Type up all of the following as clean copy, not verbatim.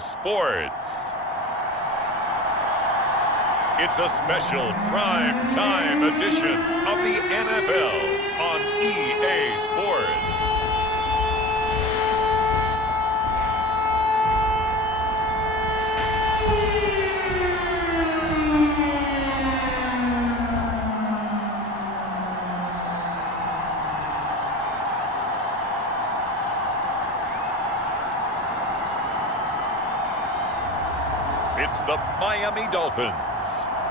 Sports. It's a special prime time edition of the NFL on EA Sports. It's the Miami Dolphins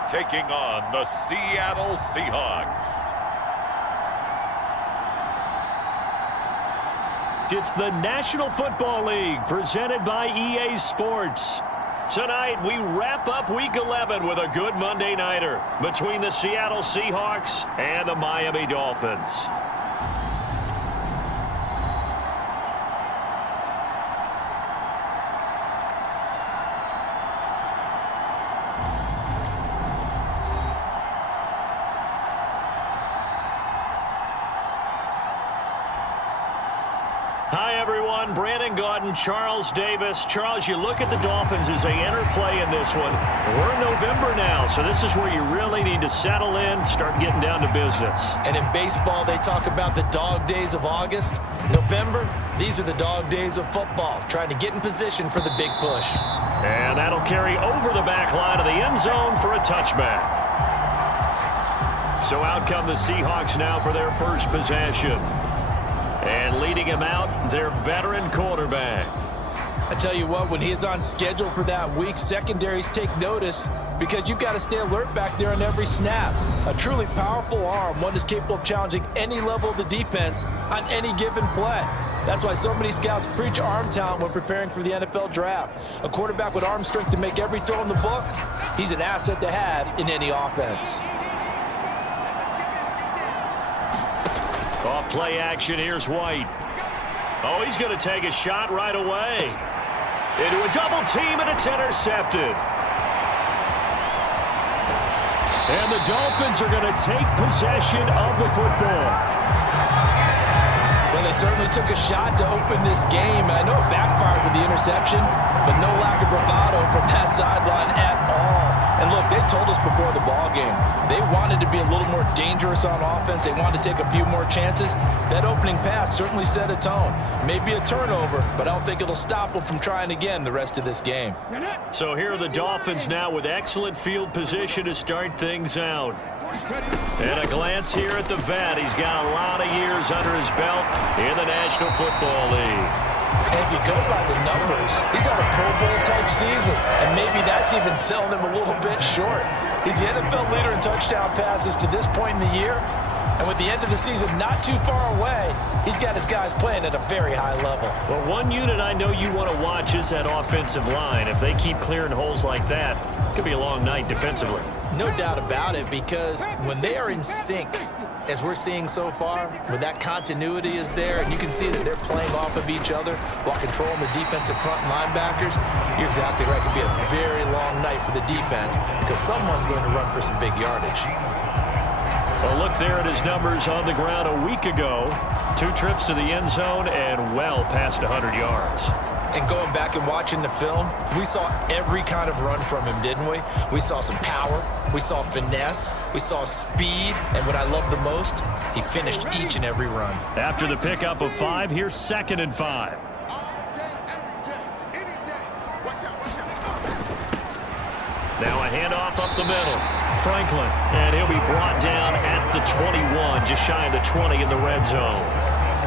taking on the Seattle Seahawks. It's the National Football League presented by EA Sports. Tonight, we wrap up Week 11 with a good Monday nighter between the Seattle Seahawks and the Miami Dolphins. Charles Davis. Charles, you look at the Dolphins as they enter play in this one. We're in November now, so this is where you really need to settle in, start getting down to business. And in baseball, they talk about the dog days of August. November, these are the dog days of football, trying to get in position for the big push. And that'll carry over the back line of the end zone for a touchback. So out come the Seahawks now for their first possession. And leading him out, their veteran quarterback. I tell you what, when he is on schedule for that week, secondaries take notice because you've got to stay alert back there on every snap. A truly powerful arm, one is capable of challenging any level of the defense on any given play. That's why so many scouts preach arm talent when preparing for the NFL draft. A quarterback with arm strength to make every throw in the book, he's an asset to have in any offense. Off play action, here's White. Oh, he's going to take a shot right away. Into a double team, and it's intercepted. And the Dolphins are going to take possession of the football. Well, they certainly took a shot to open this game. I know it backfired with the interception, but no lack of bravado from that sideline at all. And look, they told us before the ball game, they wanted to be a little more dangerous on offense. They wanted to take a few more chances. That opening pass certainly set a tone. Maybe a turnover, but I don't think it'll stop them from trying again the rest of this game. So here are the Dolphins now with excellent field position to start things out. And a glance here at the vet. He's got a lot of years under his belt in the National Football League. And if you go by the numbers, he's on a Pro Bowl-type season, and maybe that's even selling him a little bit short. He's the NFL leader in touchdown passes to this point in the year, and with the end of the season not too far away, he's got his guys playing at a very high level. Well, one unit I know you want to watch is that offensive line. If they keep clearing holes like that, it could be a long night defensively. No doubt about it, because when they are in sync, as we're seeing so far, when that continuity is there, and you can see that they're playing off of each other while controlling the defensive front linebackers, you're exactly right. It could be a very long night for the defense because someone's going to run for some big yardage. Well, look there at his numbers on the ground a week ago. 2 trips to the end zone and well past 100 yards. And going back and watching the film, we saw every kind of run from him, didn't we? We saw some power, we saw finesse, we saw speed, and what I love the most, he finished each and every run. After the pickup of 5, here's 2nd and 5. Now a handoff up the middle. Franklin, and he'll be brought down at the 21, just shy of the 20 in the red zone.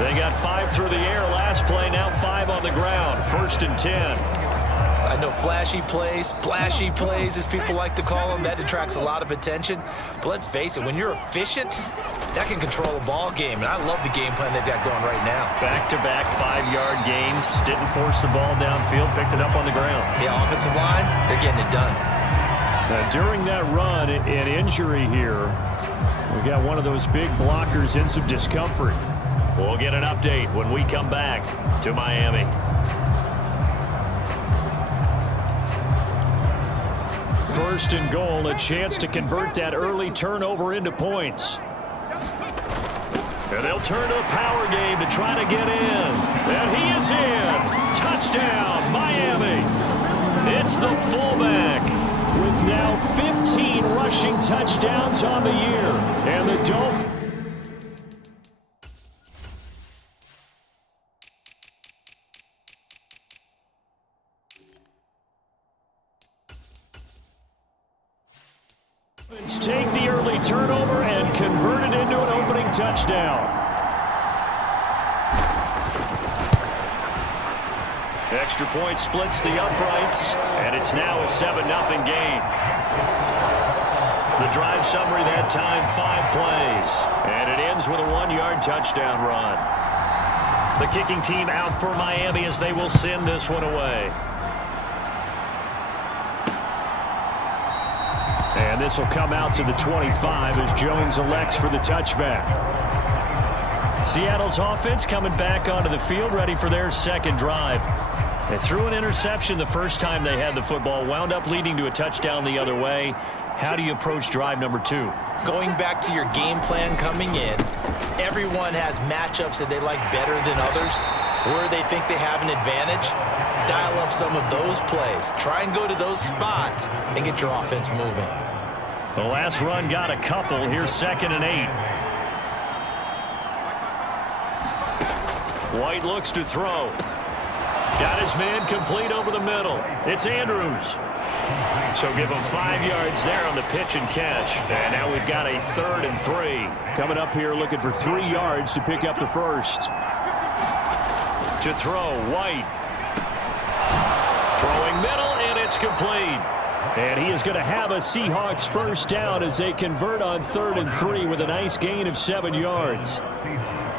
They got 5 through the air last play, now 5 on the ground. 1st and 10. I know flashy plays, splashy plays, as people like to call them, that attracts a lot of attention. But let's face it, when you're efficient, that can control a ball game. And I love the game plan they've got going right now. Back-to-back 5-yard gains. Didn't force the ball downfield, picked it up on the ground. The offensive line, they're getting it done. Now, during that run, an injury here, we got one of those big blockers in some discomfort. We'll get an update when we come back to Miami. First and goal, a chance to convert that early turnover into points. And they'll turn to a power game to try to get in. And he is in. Touchdown, Miami. the fullback with now 15 rushing touchdowns on the year. And the Dolphins take the early turnover and convert it into an opening touchdown. Extra point splits the uprights, and it's now a 7-0 game. The drive summary that time, 5 plays, and it ends with a 1-yard touchdown run. The kicking team out for Miami as they will send this one away. And this will come out to the 25 as Jones elects for the touchback. Seattle's offense coming back onto the field, ready for their second drive. They threw an interception the first time they had the football, wound up leading to a touchdown the other way. How do you approach drive number 2? Going back to your game plan coming in, everyone has matchups that they like better than others, where they think they have an advantage. Dial up some of those plays. Try and go to those spots and get your offense moving. The last run got a couple. Here's 2nd and 8. White looks to throw. Got his man complete over the middle. It's Andrews. So give him 5 yards there on the pitch and catch. And now we've got a 3rd and 3. Coming up here looking for 3 yards to pick up the first. To throw, White. Throwing middle, and it's complete. And he is going to have a Seahawks first down as they convert on 3rd and 3 with a nice gain of 7 yards.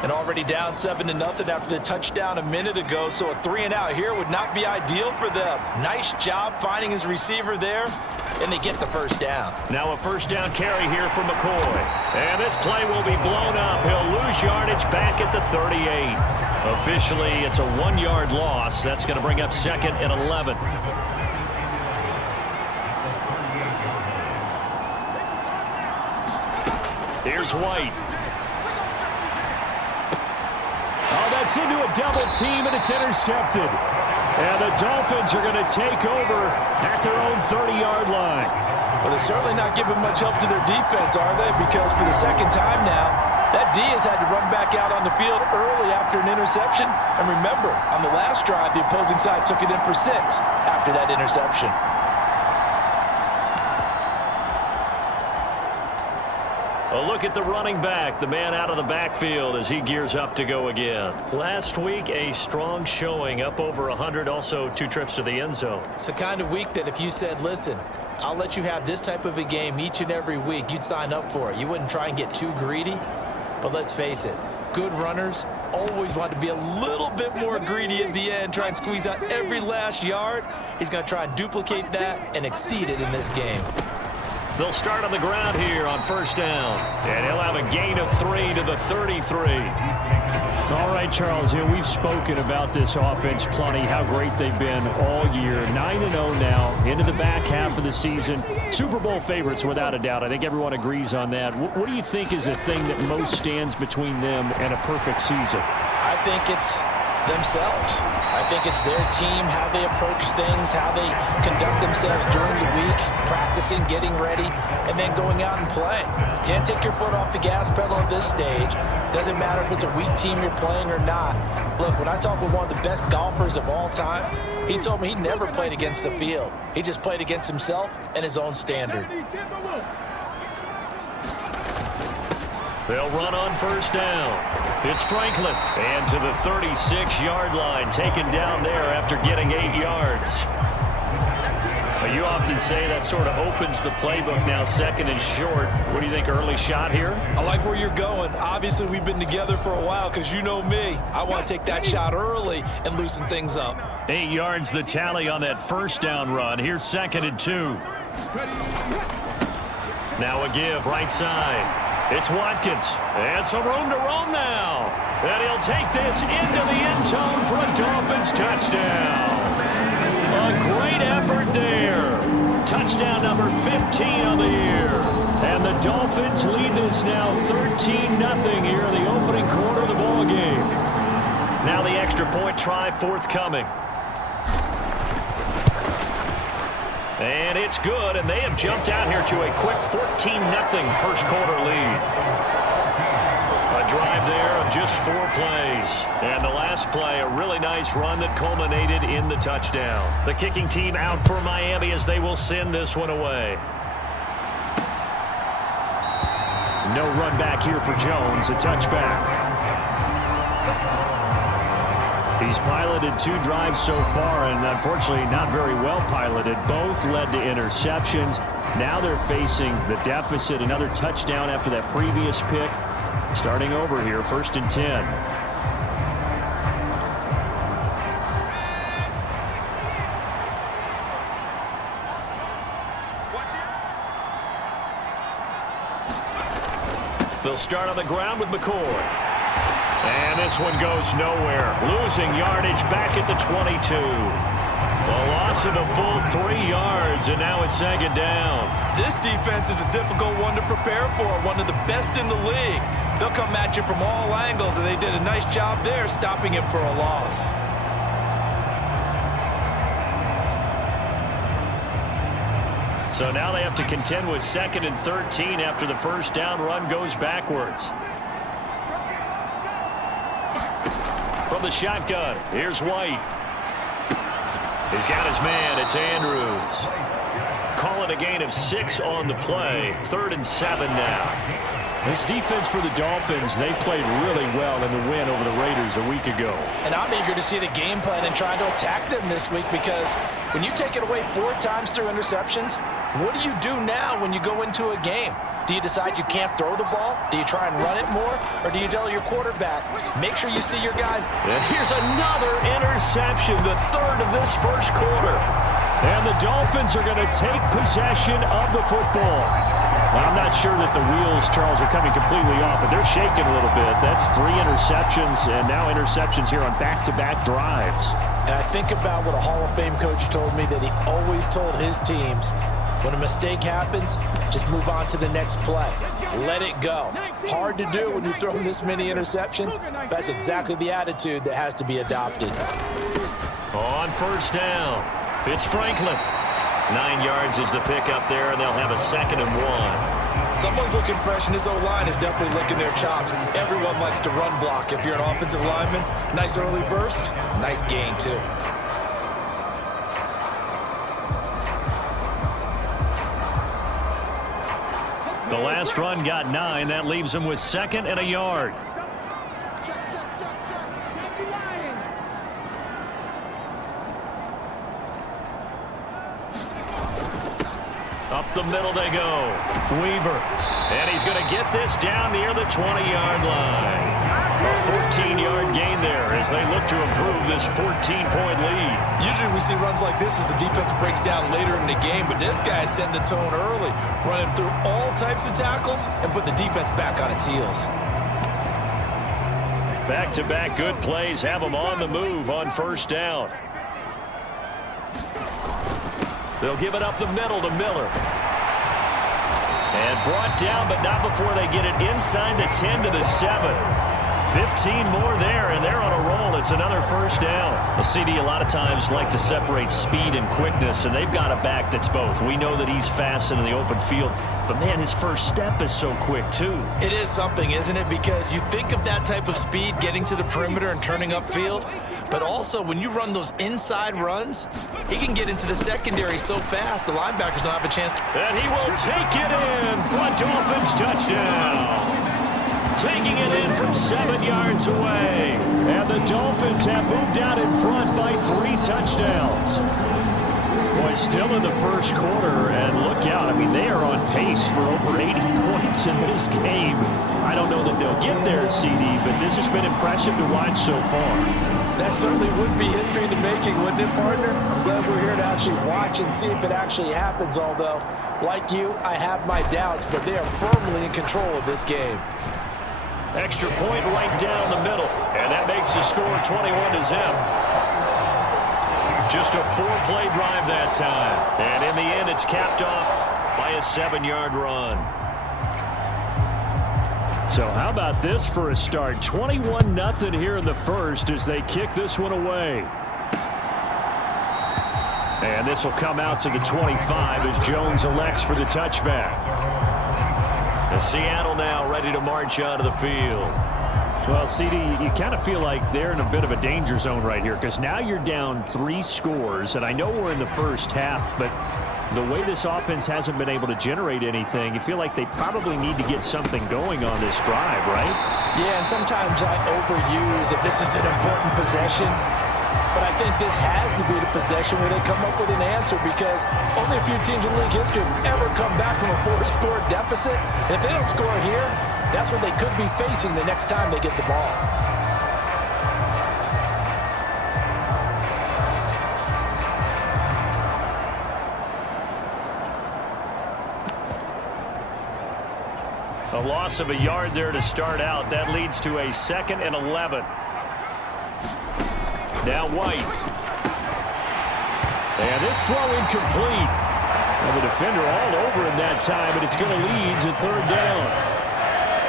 And already down 7-0 after the touchdown a minute ago, so a 3-and-out here would not be ideal for them. Nice job finding his receiver there, and they get the first down. Now a first down carry here for McCoy. And this play will be blown up. He'll lose yardage back at the 38. Officially, it's a 1-yard loss. That's going to bring up 2nd and 11. Here's White. Oh, that's into a double team, and it's intercepted. And the Dolphins are going to take over at their own 30-yard line. Well, they're certainly not giving much help to their defense, are they? Because for the second time now, that D has had to run back out on the field early after an interception. And remember, on the last drive, the opposing side took it in for 6 after that interception. A look at the running back, the man out of the backfield as he gears up to go again. Last week, a strong showing, up over 100, also 2 trips to the end zone. It's the kind of week that if you said, listen, I'll let you have this type of a game each and every week, you'd sign up for it. You wouldn't try and get too greedy. But let's face it, good runners always want to be a little bit more greedy at the end, try and squeeze out every last yard. He's going to try and duplicate that and exceed it in this game. They'll start on the ground here on first down. And he'll have a gain of 3 to the 33. All right, Charles, we've spoken about this offense plenty, how great they've been all year. 9-0 now, into the back half of the season. Super Bowl favorites, without a doubt. I think everyone agrees on that. What do you think is the thing that most stands between them and a perfect season? I think it's themselves. I think it's their team, how they approach things, how they conduct themselves during the week, practicing, getting ready, and then going out and playing. Can't take your foot off the gas pedal at this stage. Doesn't matter if it's a weak team you're playing or not. Look, when I talk with one of the best golfers of all time, he told me he never played against the field. He just played against himself and his own standard. They'll run on first down. It's Franklin. And to the 36-yard line, taken down there after getting 8 yards. You often say that sort of opens the playbook now, 2nd and short. What do you think, early shot here? I like where you're going. Obviously, we've been together for a while because you know me. I want to take that shot early and loosen things up. 8 yards the tally on that first down run. Here's 2nd and 2. Now a give, right side. It's Watkins, and some room to roam now. And he'll take this into the end zone for a Dolphins touchdown. A great effort there. Touchdown number 15 on the year. And the Dolphins lead this now 13-0 here in the opening quarter of the ball game. Now the extra point try forthcoming. And it's good, and they have jumped out here to a quick 14-0 first quarter lead. A drive there of just 4 plays. And the last play, a really nice run that culminated in the touchdown. The kicking team out for Miami as they will send this one away. No run back here for Jones, a touchback. He's piloted 2 drives so far, and unfortunately not very well piloted. Both led to interceptions. Now they're facing the deficit. Another touchdown after that previous pick. Starting over here, 1st and 10. They'll start on the ground with McCoy. And this one goes nowhere. Losing yardage back at the 22. A loss of a full 3 yards, and now it's 2nd down. This defense is a difficult one to prepare for, one of the best in the league. They'll come at you from all angles, and they did a nice job there stopping him for a loss. So now they have to contend with 2nd and 13 after the first down run goes backwards. From the shotgun, here's White. He's got his man, it's Andrews. Call it a gain of 6 on the play. 3rd and 7 now. This defense for the Dolphins, they played really well in the win over the Raiders a week ago. And I'm eager to see the game plan and trying to attack them this week, because when you take it away 4 times through interceptions, what do you do now when you go into a game? Do you decide you can't throw the ball? Do you try and run it more? Or do you tell your quarterback, make sure you see your guys? And here's another interception, the 3rd of this first quarter. And the Dolphins are going to take possession of the football. Well, I'm not sure that the wheels, Charles, are coming completely off, but they're shaking a little bit. That's 3 interceptions, and now interceptions here on back-to-back drives. And I think about what a Hall of Fame coach told me, that he always told his teams, when a mistake happens, just move on to the next play. Let it go. Hard to do when you throw this many interceptions. That's exactly the attitude that has to be adopted. On first down, it's Franklin. 9 yards is the pick up there, and they'll have a 2nd and 1. Someone's looking fresh, and his O-line is definitely licking their chops. Everyone likes to run block. If you're an offensive lineman, nice early burst, nice gain too. The last run got 9. That leaves him with 2nd and a yard. Up the middle they go. Weaver. And he's going to get this down near the 20-yard line. A 14-yard gain there as they look to improve this 14-point lead. Usually we see runs like this as the defense breaks down later in the game, but this guy is setting the tone early, running through all types of tackles and putting the defense back on its heels. Back-to-back good plays have them on the move on first down. They'll give it up the middle to Miller. And brought down, but not before they get it inside the 10 to the 7. 15 more there, and they're on a roll. It's another first down. A CD a lot of times like to separate speed and quickness, and they've got a back that's both. We know that he's fast in the open field, but, man, his first step is so quick, too. It is something, isn't it? Because you think of that type of speed getting to the perimeter and turning upfield, but also when you run those inside runs, he can get into the secondary so fast the linebackers don't have a chance to. And he will take it in for a Dolphins touchdown. Taking it in from 7 yards away. And the Dolphins have moved out in front by 3 touchdowns. Boy, still in the first quarter, and look out. I mean, they are on pace for over 80 points in this game. I don't know that they'll get there, CD, but this has been impressive to watch so far. That certainly would be history in the making, wouldn't it, partner? I'm glad we're here to actually watch and see if it actually happens, although, like you, I have my doubts, but they are firmly in control of this game. Extra point right down the middle, and that makes the score 21-0. Just a 4-play drive that time, and in the end, it's capped off by a 7-yard run. So how about this for a start? 21-0 here in the first as they kick this one away. And this will come out to the 25 as Jones elects for the touchback. And Seattle now ready to march onto the field. Well, CD, you kind of feel like they're in a bit of a danger zone right here because now you're down 3 scores, and I know we're in the first half, but the way this offense hasn't been able to generate anything, you feel like they probably need to get something going on this drive, right? Yeah, and sometimes I overuse if this is an important possession. But I think this has to be the possession where they come up with an answer because only a few teams in league history have ever come back from a 4-score deficit. And if they don't score here, that's what they could be facing the next time they get the ball. A loss of a yard there to start out. That leads to a 2nd and 11. Now White. And this throw incomplete. And the defender all over him that time, but it's going to lead to 3rd down.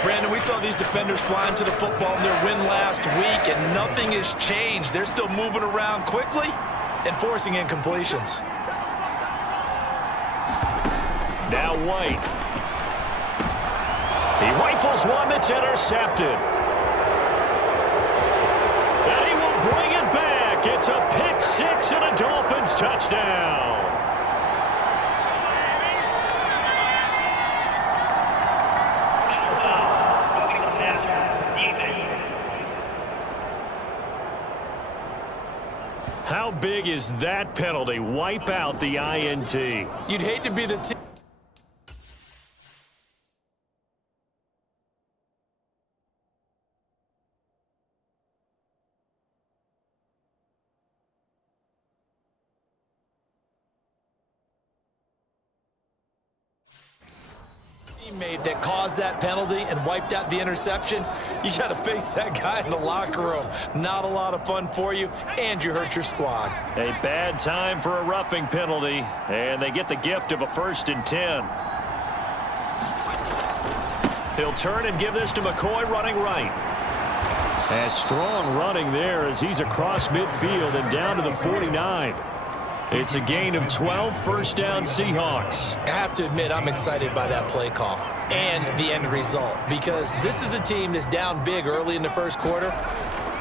Brandon, we saw these defenders flying to the football in their win last week, and nothing has changed. They're still moving around quickly and forcing incompletions. Now White. He rifles one that's intercepted. Bring it back. It's a pick 6 and a Dolphins touchdown. How big is that penalty? Wipe out the INT. You'd hate to be the team teammate that caused that penalty and wiped out the interception. You got to face that guy in the locker room. Not a lot of fun for you, and you hurt your squad. A bad time for a roughing penalty, and they get the gift of a 1st and 10. He'll turn and give this to McCoy running right. And strong running there as he's across midfield and down to the 49. It's a gain of 12, 1st down Seahawks. I have to admit, I'm excited by that play call and the end result because this is a team that's down big early in the 1st quarter,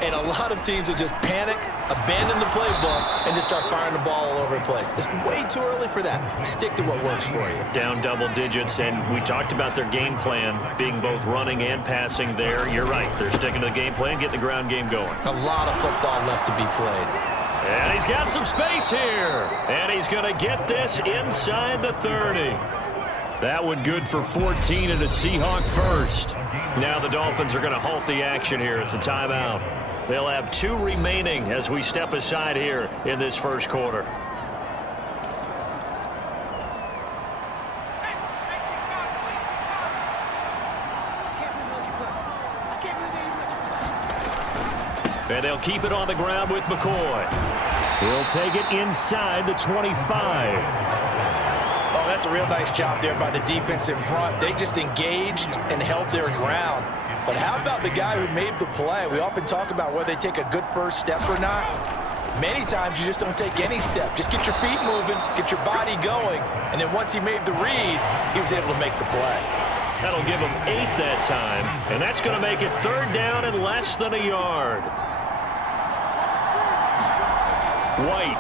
and a lot of teams will just panic, abandon the playbook, and just start firing the ball all over the place. It's way too early for that. Stick to what works for you. Down double digits, and we talked about their game plan being both running and passing there. You're right. They're sticking to the game plan, getting the ground game going. A lot of football left to be played. And he's got some space here. And he's going to get this inside the 30. That one good for 14 and a Seahawk 1st. Now the Dolphins are going to halt the action here. It's a timeout. They'll have 2 remaining as we step aside here in this 1st quarter. And they'll keep it on the ground with McCoy. He'll take it inside the 25. Oh, that's a real nice job there by the defense in front. They just engaged and held their ground. But how about the guy who made the play? We often talk about whether they take a good 1st step or not. Many times you just don't take any step. Just get your feet moving, get your body going, and then once he made the read, he was able to make the play. That'll give him 8 that time, and that's going to make it 3rd down and less than a yard. White.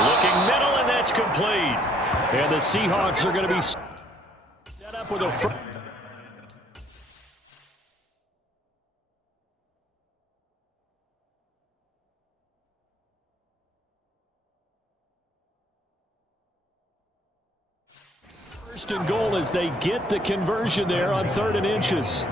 Looking middle, and that's complete. And the Seahawks are going to be set up with a first and goal as they get the conversion there on 3rd and inches.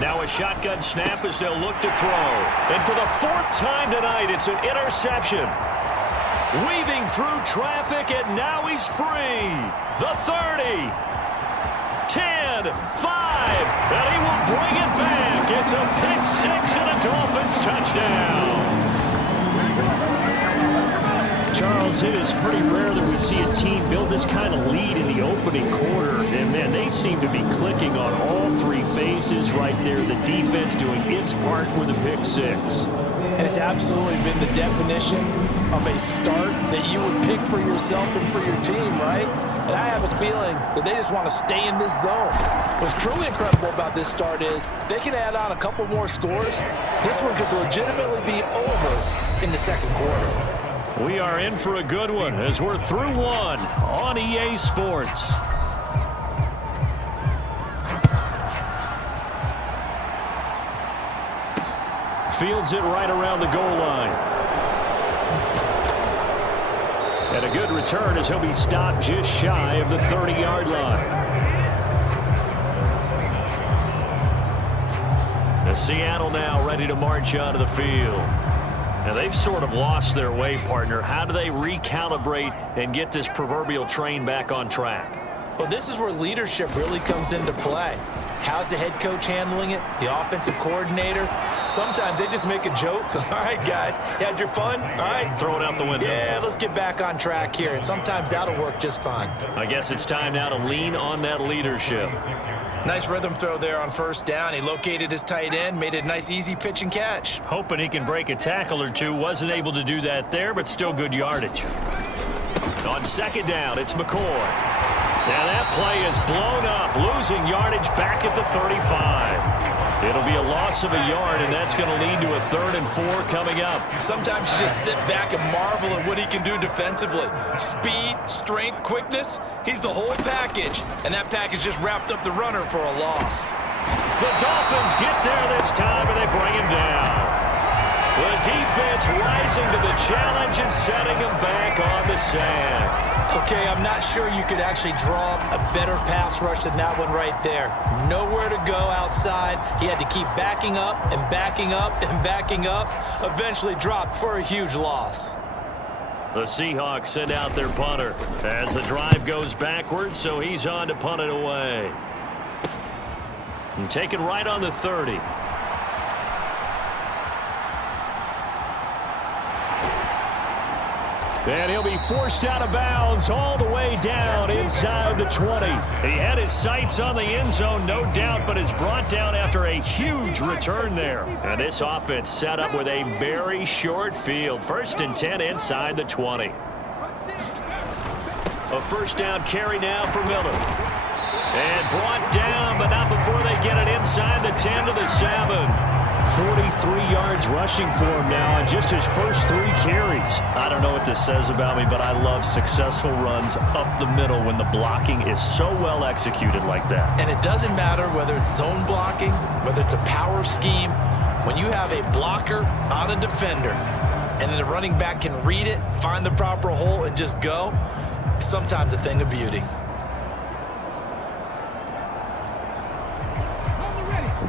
Now a shotgun snap as they'll look to throw. And for the 4th time tonight, it's an interception. Weaving through traffic, and now he's free. The 30. 10, 5, and he will bring it back. It's a pick 6 and a Dolphins touchdown. Charles, it is pretty rare that we see a team build this kind of lead in the opening quarter. And, man, they seem to be clicking on all three phases right there. The defense doing its part with a pick six. And it's absolutely been the definition of a start that you would pick for yourself and for your team, right? And I have a feeling that they just want to stay in this zone. What's truly incredible about this start is they can add on a couple more scores. This one could legitimately be over in the second quarter. We are in for a good one as we're through one on EA Sports. Fields it right around the goal line. And a good return as he'll be stopped just shy of the 30-yard line. And Seattle now ready to march onto the field. Now they've sort of lost their way, partner. How do they recalibrate and get this proverbial train back on track? Well, this is where leadership really comes into play. How's the head coach handling it? The offensive coordinator? Sometimes they just make a joke. All right, guys, you had your fun? All right. Throw it out the window. Yeah, let's get back on track here. And sometimes that'll work just fine. I guess it's time now to lean on that leadership. Nice rhythm throw there on first down. He located his tight end, made it a nice, easy pitch and catch. Hoping he can break a tackle or two. Wasn't able to do that there, but still good yardage. On second down, it's McCoy. Now that play is blown up, losing yardage back at the 35. It'll be a loss of a yard, and that's going to lead to a 3rd and 4 coming up. Sometimes you just sit back and marvel at what he can do defensively. Speed, strength, quickness, he's the whole package. And that package just wrapped up the runner for a loss. The Dolphins get there this time, and they bring him down. The defense rising to the challenge and setting him back on the sand. Okay, I'm not sure you could actually draw a better pass rush than that one right there. Nowhere to go outside. He had to keep backing up and backing up and backing up. Eventually dropped for a huge loss. The Seahawks send out their punter as the drive goes backwards, so he's on to punt it away. And taken right on the 30. And he'll be forced out of bounds all the way down inside the 20. He had his sights on the end zone, no doubt, but is brought down after a huge return there. And this offense set up with a very short field. 1st and 10 inside the 20. A first down carry now for Miller. And brought down, but not before they get it inside the 10 to the 7. 43 yards rushing for him now on just his first 3 carries. I don't know what this says about me, but I love successful runs up the middle when the blocking is so well executed like that. And it doesn't matter whether it's zone blocking, whether it's a power scheme. When you have a blocker on a defender and then the running back can read it, find the proper hole, and just go, it's sometimes a thing of beauty.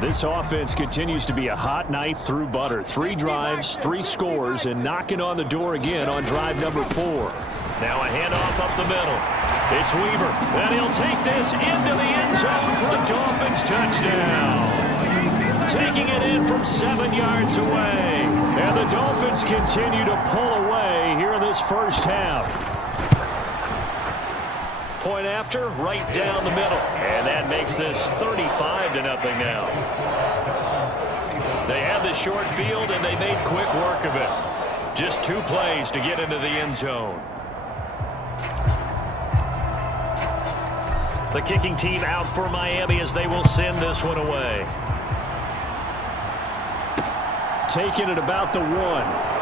This offense continues to be a hot knife through butter. 3 drives, 3 scores, and knocking on the door again on drive number 4. Now a handoff up the middle. It's Weaver, and he'll take this into the end zone for a Dolphins touchdown. Taking it in from 7 yards away. And the Dolphins continue to pull away here in this first half. Point after, right down the middle. And that makes this 35-0 now. They had the short field, and they made quick work of it. Just 2 plays to get into the end zone. The kicking team out for Miami as they will send this one away. Taking it about the 1.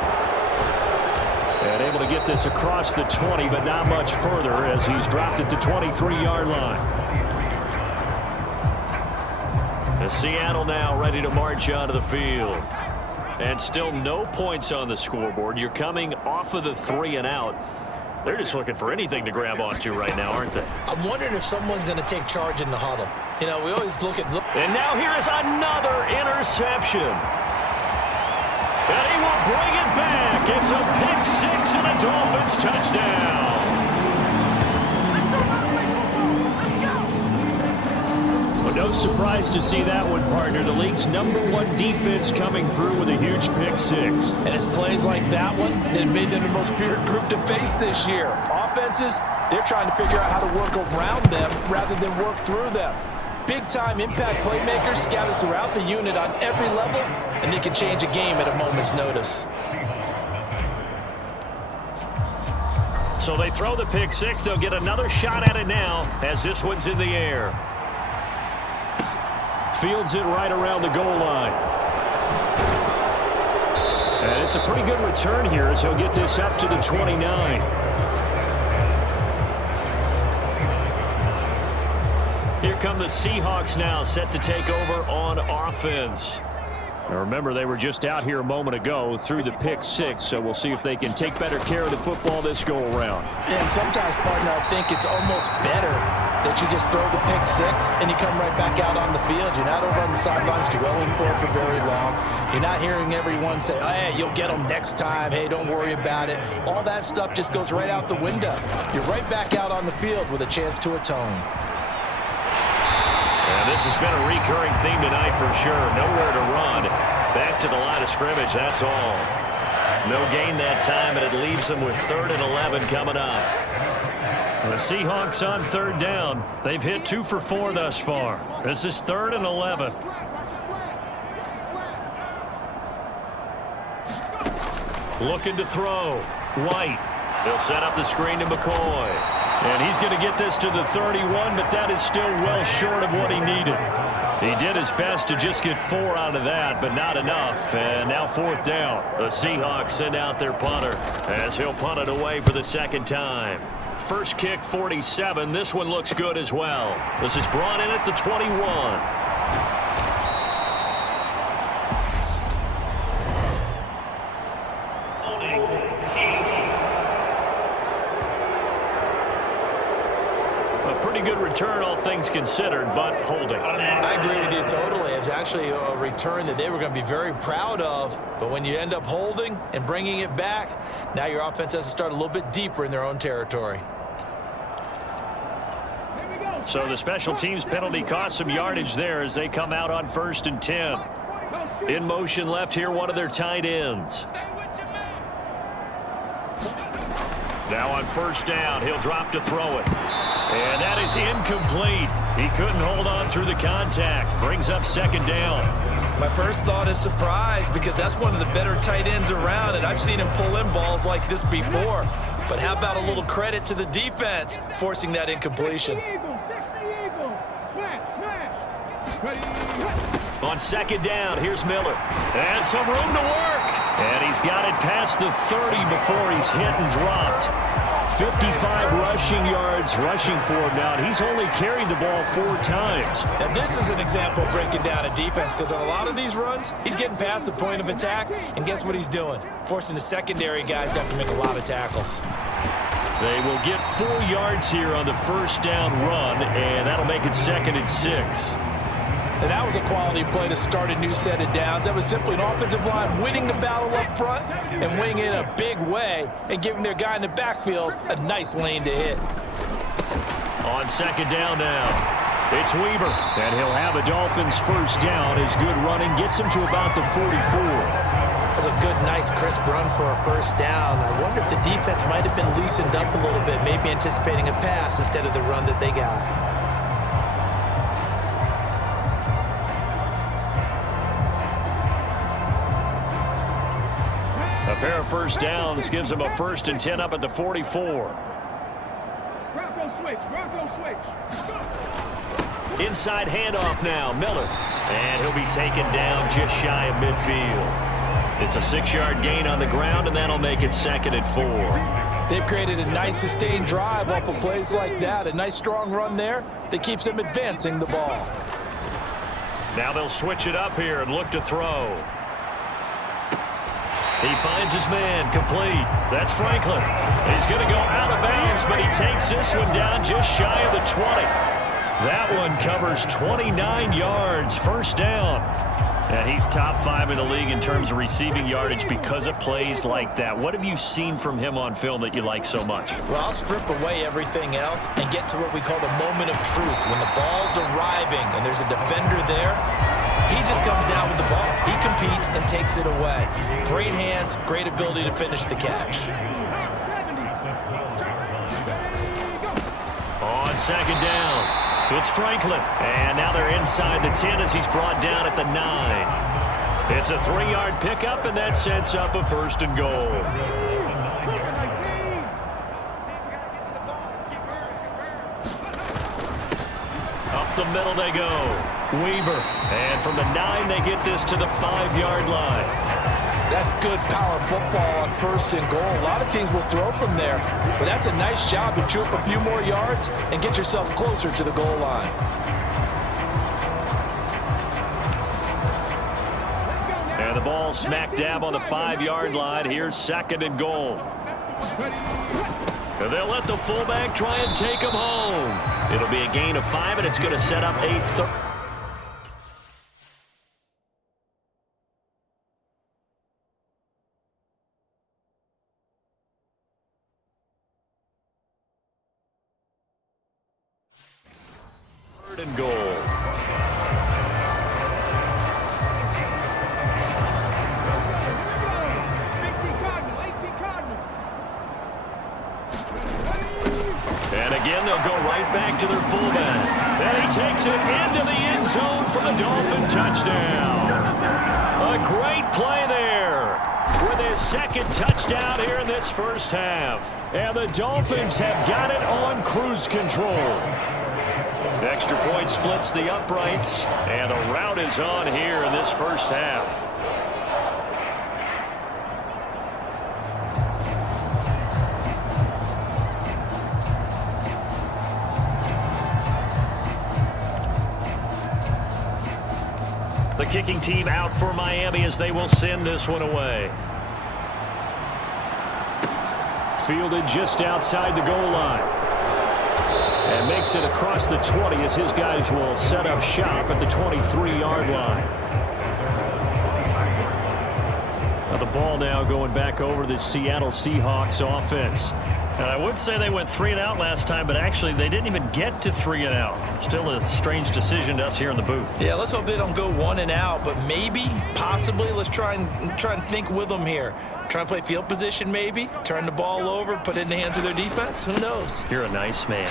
And able to get this across the 20, but not much further as he's dropped at the 23-yard line. The Seattle now ready to march onto the field. And still no points on the scoreboard. You're coming off of the 3 and out. They're just looking for anything to grab onto right now, aren't they? I'm wondering if someone's going to take charge in the huddle. You know, we always look at... And now here is another interception. And he will bring it back. It's a pick 6 and a Dolphins touchdown. Well, no surprise to see that one, partner. The league's #1 defense coming through with a huge pick six. And it's plays like that one that made them the most feared group to face this year. Offenses, they're trying to figure out how to work around them rather than work through them. Big-time impact playmakers scattered throughout the unit on every level, and they can change a game at a moment's notice. So they throw the pick six. They'll get another shot at it now as this one's in the air. Fields it right around the goal line. And it's a pretty good return here as he'll get this up to the 29. Here come the Seahawks now, set to take over on offense. Now remember, they were just out here a moment ago through the pick six, so we'll see if they can take better care of the football this go-around. And sometimes, partner, I think it's almost better that you just throw the pick six and you come right back out on the field. You're not over on the sidelines dwelling for it for very long. You're not hearing everyone say, oh, hey, you'll get them next time. Hey, don't worry about it. All that stuff just goes right out the window. You're right back out on the field with a chance to atone. And this has been a recurring theme tonight for sure. Nowhere to run. Back to the line of scrimmage, that's all. No gain that time, and it leaves them with 3rd and 11 coming up. The Seahawks on 3rd down. They've hit 2 for 4 thus far. This is 3rd and 11. Looking to throw. White. They'll set up the screen to McCoy. And he's going to get this to the 31, but that is still well short of what he needed. He did his best to just get 4 out of that, but not enough. And now 4th down. The Seahawks send out their punter as he'll punt it away for the 2nd time. First kick, 47. This one looks good as well. This is brought in at the 21. Good return, all things considered, but holding. I agree with you totally. It's actually a return that they were going to be very proud of, but when you end up holding and bringing it back, now your offense has to start a little bit deeper in their own territory. So the special teams penalty cost some yardage there as they come out on 1st and 10. In motion left here, one of their tight ends. Now on 1st down, he'll drop to throw it. And that is incomplete. He couldn't hold on through the contact. Brings up 2nd down. My first thought is surprise because that's one of the better tight ends around, and I've seen him pull in balls like this before. But how about a little credit to the defense forcing that incompletion? On 2nd down, here's Miller. And some room to work. And he's got it past the 30 before he's hit and dropped. 55 rushing yards rushing for him now. He's only carried the ball 4 times. Now this is an example of breaking down a defense because on a lot of these runs, he's getting past the point of attack, and guess what he's doing? Forcing the secondary guys to have to make a lot of tackles. They will get 4 yards here on the 1st down run, and that'll make it 2nd and 6. And that was a quality play to start a new set of downs. That was simply an offensive line winning the battle up front and winning it in a big way and giving their guy in the backfield a nice lane to hit. On 2nd down now, it's Weaver. And he'll have a Dolphins 1st down. His good running gets him to about the 44. That was a good, nice, crisp run for a 1st down. I wonder if the defense might have been loosened up a little bit, maybe anticipating a pass instead of the run that they got. A pair of 1st downs gives him a 1st and 10 up at the 44. Inside handoff now, Miller. And he'll be taken down just shy of midfield. It's a 6-yard gain on the ground, and that'll make it 2nd and 4. They've created a nice sustained drive off of plays like that. A nice strong run there that keeps them advancing the ball. Now they'll switch it up here and look to throw. He finds his man, complete. That's Franklin. He's going to go out of bounds, but he takes this one down just shy of the 20. That one covers 29 yards, first down. And he's top 5 in the league in terms of receiving yardage because of plays like that. What have you seen from him on film that you like so much? Well, I'll strip away everything else and get to what we call the moment of truth. When the ball's arriving and there's a defender there, he just comes down with the ball. He competes and takes it away. Great hands, great ability to finish the catch. On second down, it's Franklin. And now they're inside the 10 as he's brought down at the 9. It's a 3-yard pickup, and that sets up a first and goal. Up the middle they go. Weaver. And from the 9, they get this to the 5-yard line. That's good power football on first and goal. A lot of teams will throw from there, but that's a nice job to chew up a few more yards and get yourself closer to the goal line. And the ball smack dab on the 5-yard line. Here's second and goal. And they'll let the fullback try and take him home. It'll be a gain of 5, and it's going to set up a third. And goal. And again, they'll go right back to their fullback. And he takes it into the end zone for the Dolphin touchdown. A great play there with his second touchdown here in this first half. And the Dolphins have got it on cruise control. Extra point splits the uprights, and the route is on here in this first half. The kicking team out for Miami as they will send this one away. Fielded just outside the goal line. And makes it across the 20 as his guys will set up shop at the 23-yard line. Now the ball now going back over the Seattle Seahawks offense. And I would say they went 3 and out last time, but actually they didn't even get to 3 and out. Still a strange decision to us here in the booth. Yeah, let's hope they don't go 1 and out, but maybe, possibly, let's try and think with them here. Try and play field position maybe, turn the ball over, put it in the hands of their defense. Who knows? You're a nice man.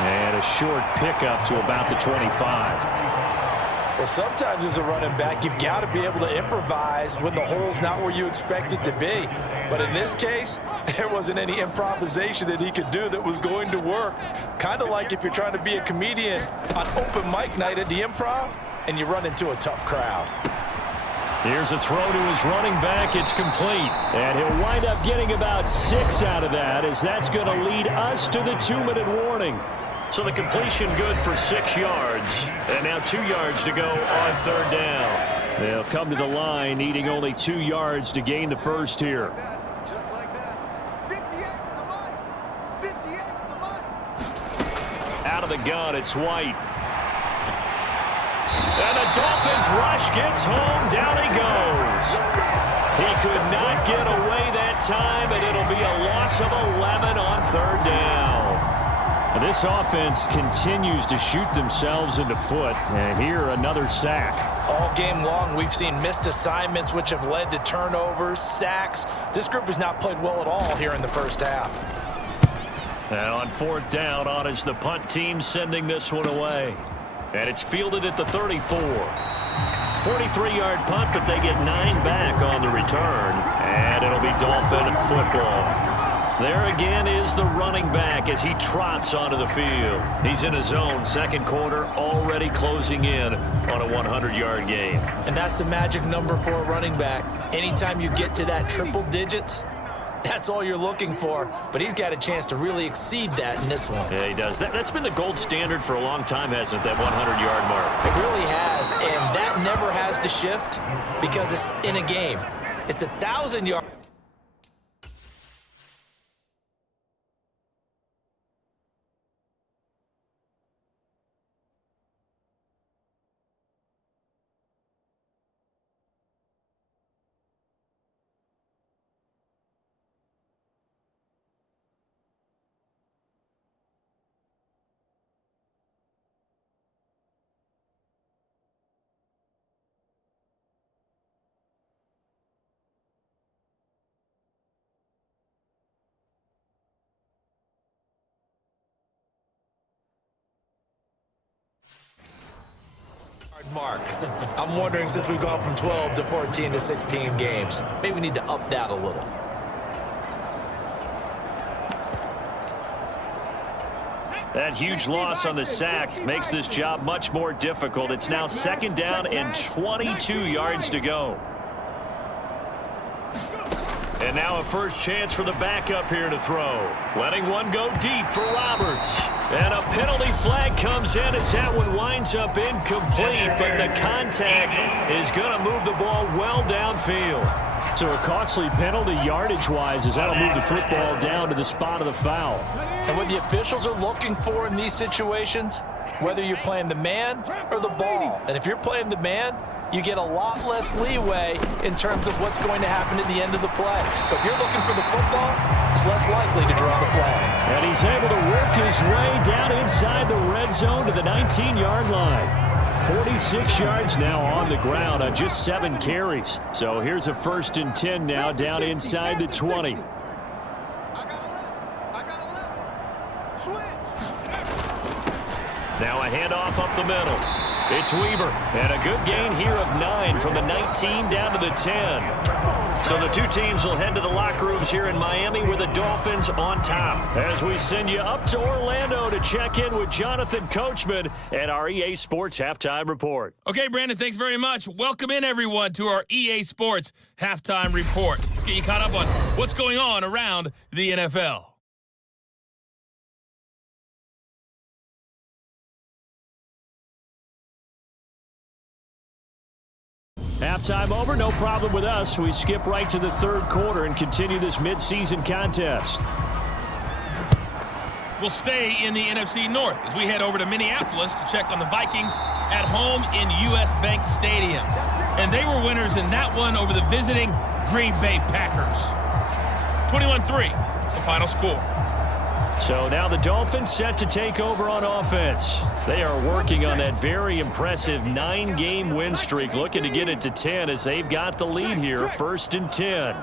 And a short pickup to about the 25. Well, sometimes as a running back, you've got to be able to improvise when the hole's not where you expect it to be. But in this case, there wasn't any improvisation that he could do that was going to work. Kind of like if you're trying to be a comedian on open mic night at the Improv and you run into a tough crowd. Here's a throw to his running back. It's complete. And he'll wind up getting about 6 out of that, as that's going to lead us to the 2-minute warning. So the completion good for 6 yards. And now 2 yards to go on third down. They'll come to the line needing only 2 yards to gain the first here. Just like that. 58's the money. 58's the money. Out of the gun, it's White. And the Dolphins rush gets home. Down he goes. He could not get away that time, and it'll be a loss of 11 on third down. And this offense continues to shoot themselves in the foot. And here, another sack. All game long, we've seen missed assignments, which have led to turnovers, sacks. This group has not played well at all here in the first half. And on fourth down, on is the punt team sending this one away. And it's fielded at the 34. 43-yard punt, but they get 9 back on the return. And it'll be Dolphin football. There again is the running back as he trots onto the field. He's in his zone, second quarter, already closing in on a 100-yard game. And that's the magic number for a running back. Anytime you get to that triple digits, that's all you're looking for. But he's got a chance to really exceed that in this one. Yeah, he does. That's been the gold standard for a long time, hasn't it, that 100-yard mark? It really has, and that never has to shift because it's in a game. It's 1,000-yard. Mark. I'm wondering, since we've gone from 12 to 14 to 16 games, maybe we need to up that a little. That huge loss on the sack makes this job much more difficult. It's now 2nd down and 22 yards to go. And now a first chance for the backup here to throw. Letting one go deep for Roberts. And a penalty flag comes in as that one winds up incomplete, but the contact is going to move the ball well downfield. So a costly penalty yardage-wise as that'll move the football down to the spot of the foul. And what the officials are looking for in these situations, whether you're playing the man or the ball, and if you're playing the man, you get a lot less leeway in terms of what's going to happen at the end of the play. But if you're looking for the football, it's less likely to draw the flag. And he's able to work his way down inside the red zone to the 19-yard line. 46 yards now on the ground on just 7 carries. So here's a 1st and 10 now down inside the 20. I got 11. Switch. Now a handoff up the middle. It's Weaver, and a good gain here of 9 from the 19 down to the 10. So the two teams will head to the locker rooms here in Miami with the Dolphins on top. As we send you up to Orlando to check in with Jonathan Coachman and our EA Sports Halftime Report. Okay, Brandon, thanks very much. Welcome in, everyone, to our EA Sports Halftime Report. Let's get you caught up on what's going on around the NFL. Halftime over, no problem with us. We skip right to the 3rd quarter and continue this midseason contest. We'll stay in the NFC North as we head over to Minneapolis to check on the Vikings at home in U.S. Bank Stadium. And they were winners in that one over the visiting Green Bay Packers. 21-3, the final score. So now the Dolphins set to take over on offense. They are working on that very impressive 9-game win streak, looking to get it to 10 as they've got the lead here, 1st and 10.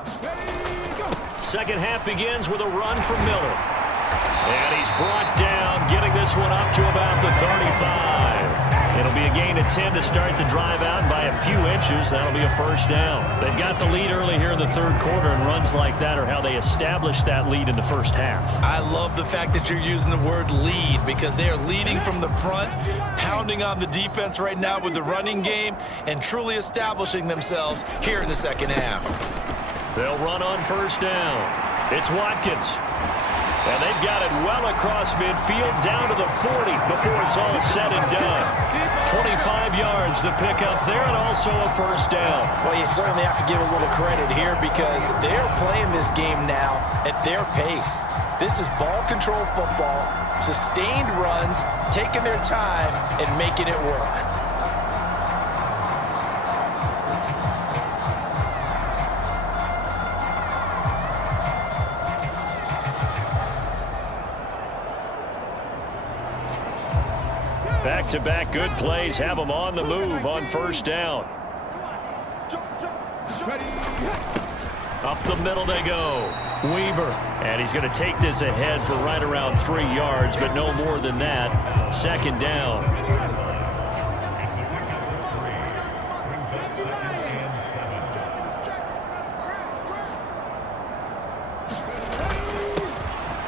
Second half begins with a run from Miller. And he's brought down, getting this one up to about the 35. It'll be a gain of 10 to start the drive out by a few inches. That'll be a 1st down. They've got the lead early here in the 3rd quarter, and runs like that are how they establish that lead in the 1st half. I love the fact that you're using the word lead because they are leading from the front, pounding on the defense right now with the running game, and truly establishing themselves here in the 2nd half. They'll run on 1st down. It's Watkins. And they've got it well across midfield down to the 40 before it's all said and done. 25 yards to pick up there, and also a 1st down. Well, you certainly have to give a little credit here because they're playing this game now at their pace. This is ball control football, sustained runs, taking their time and making it work. Back-to-back good plays have them on the move on 1st down. Up the middle they go. Weaver. And he's going to take this ahead for right around 3 yards, but no more than that. 2nd down.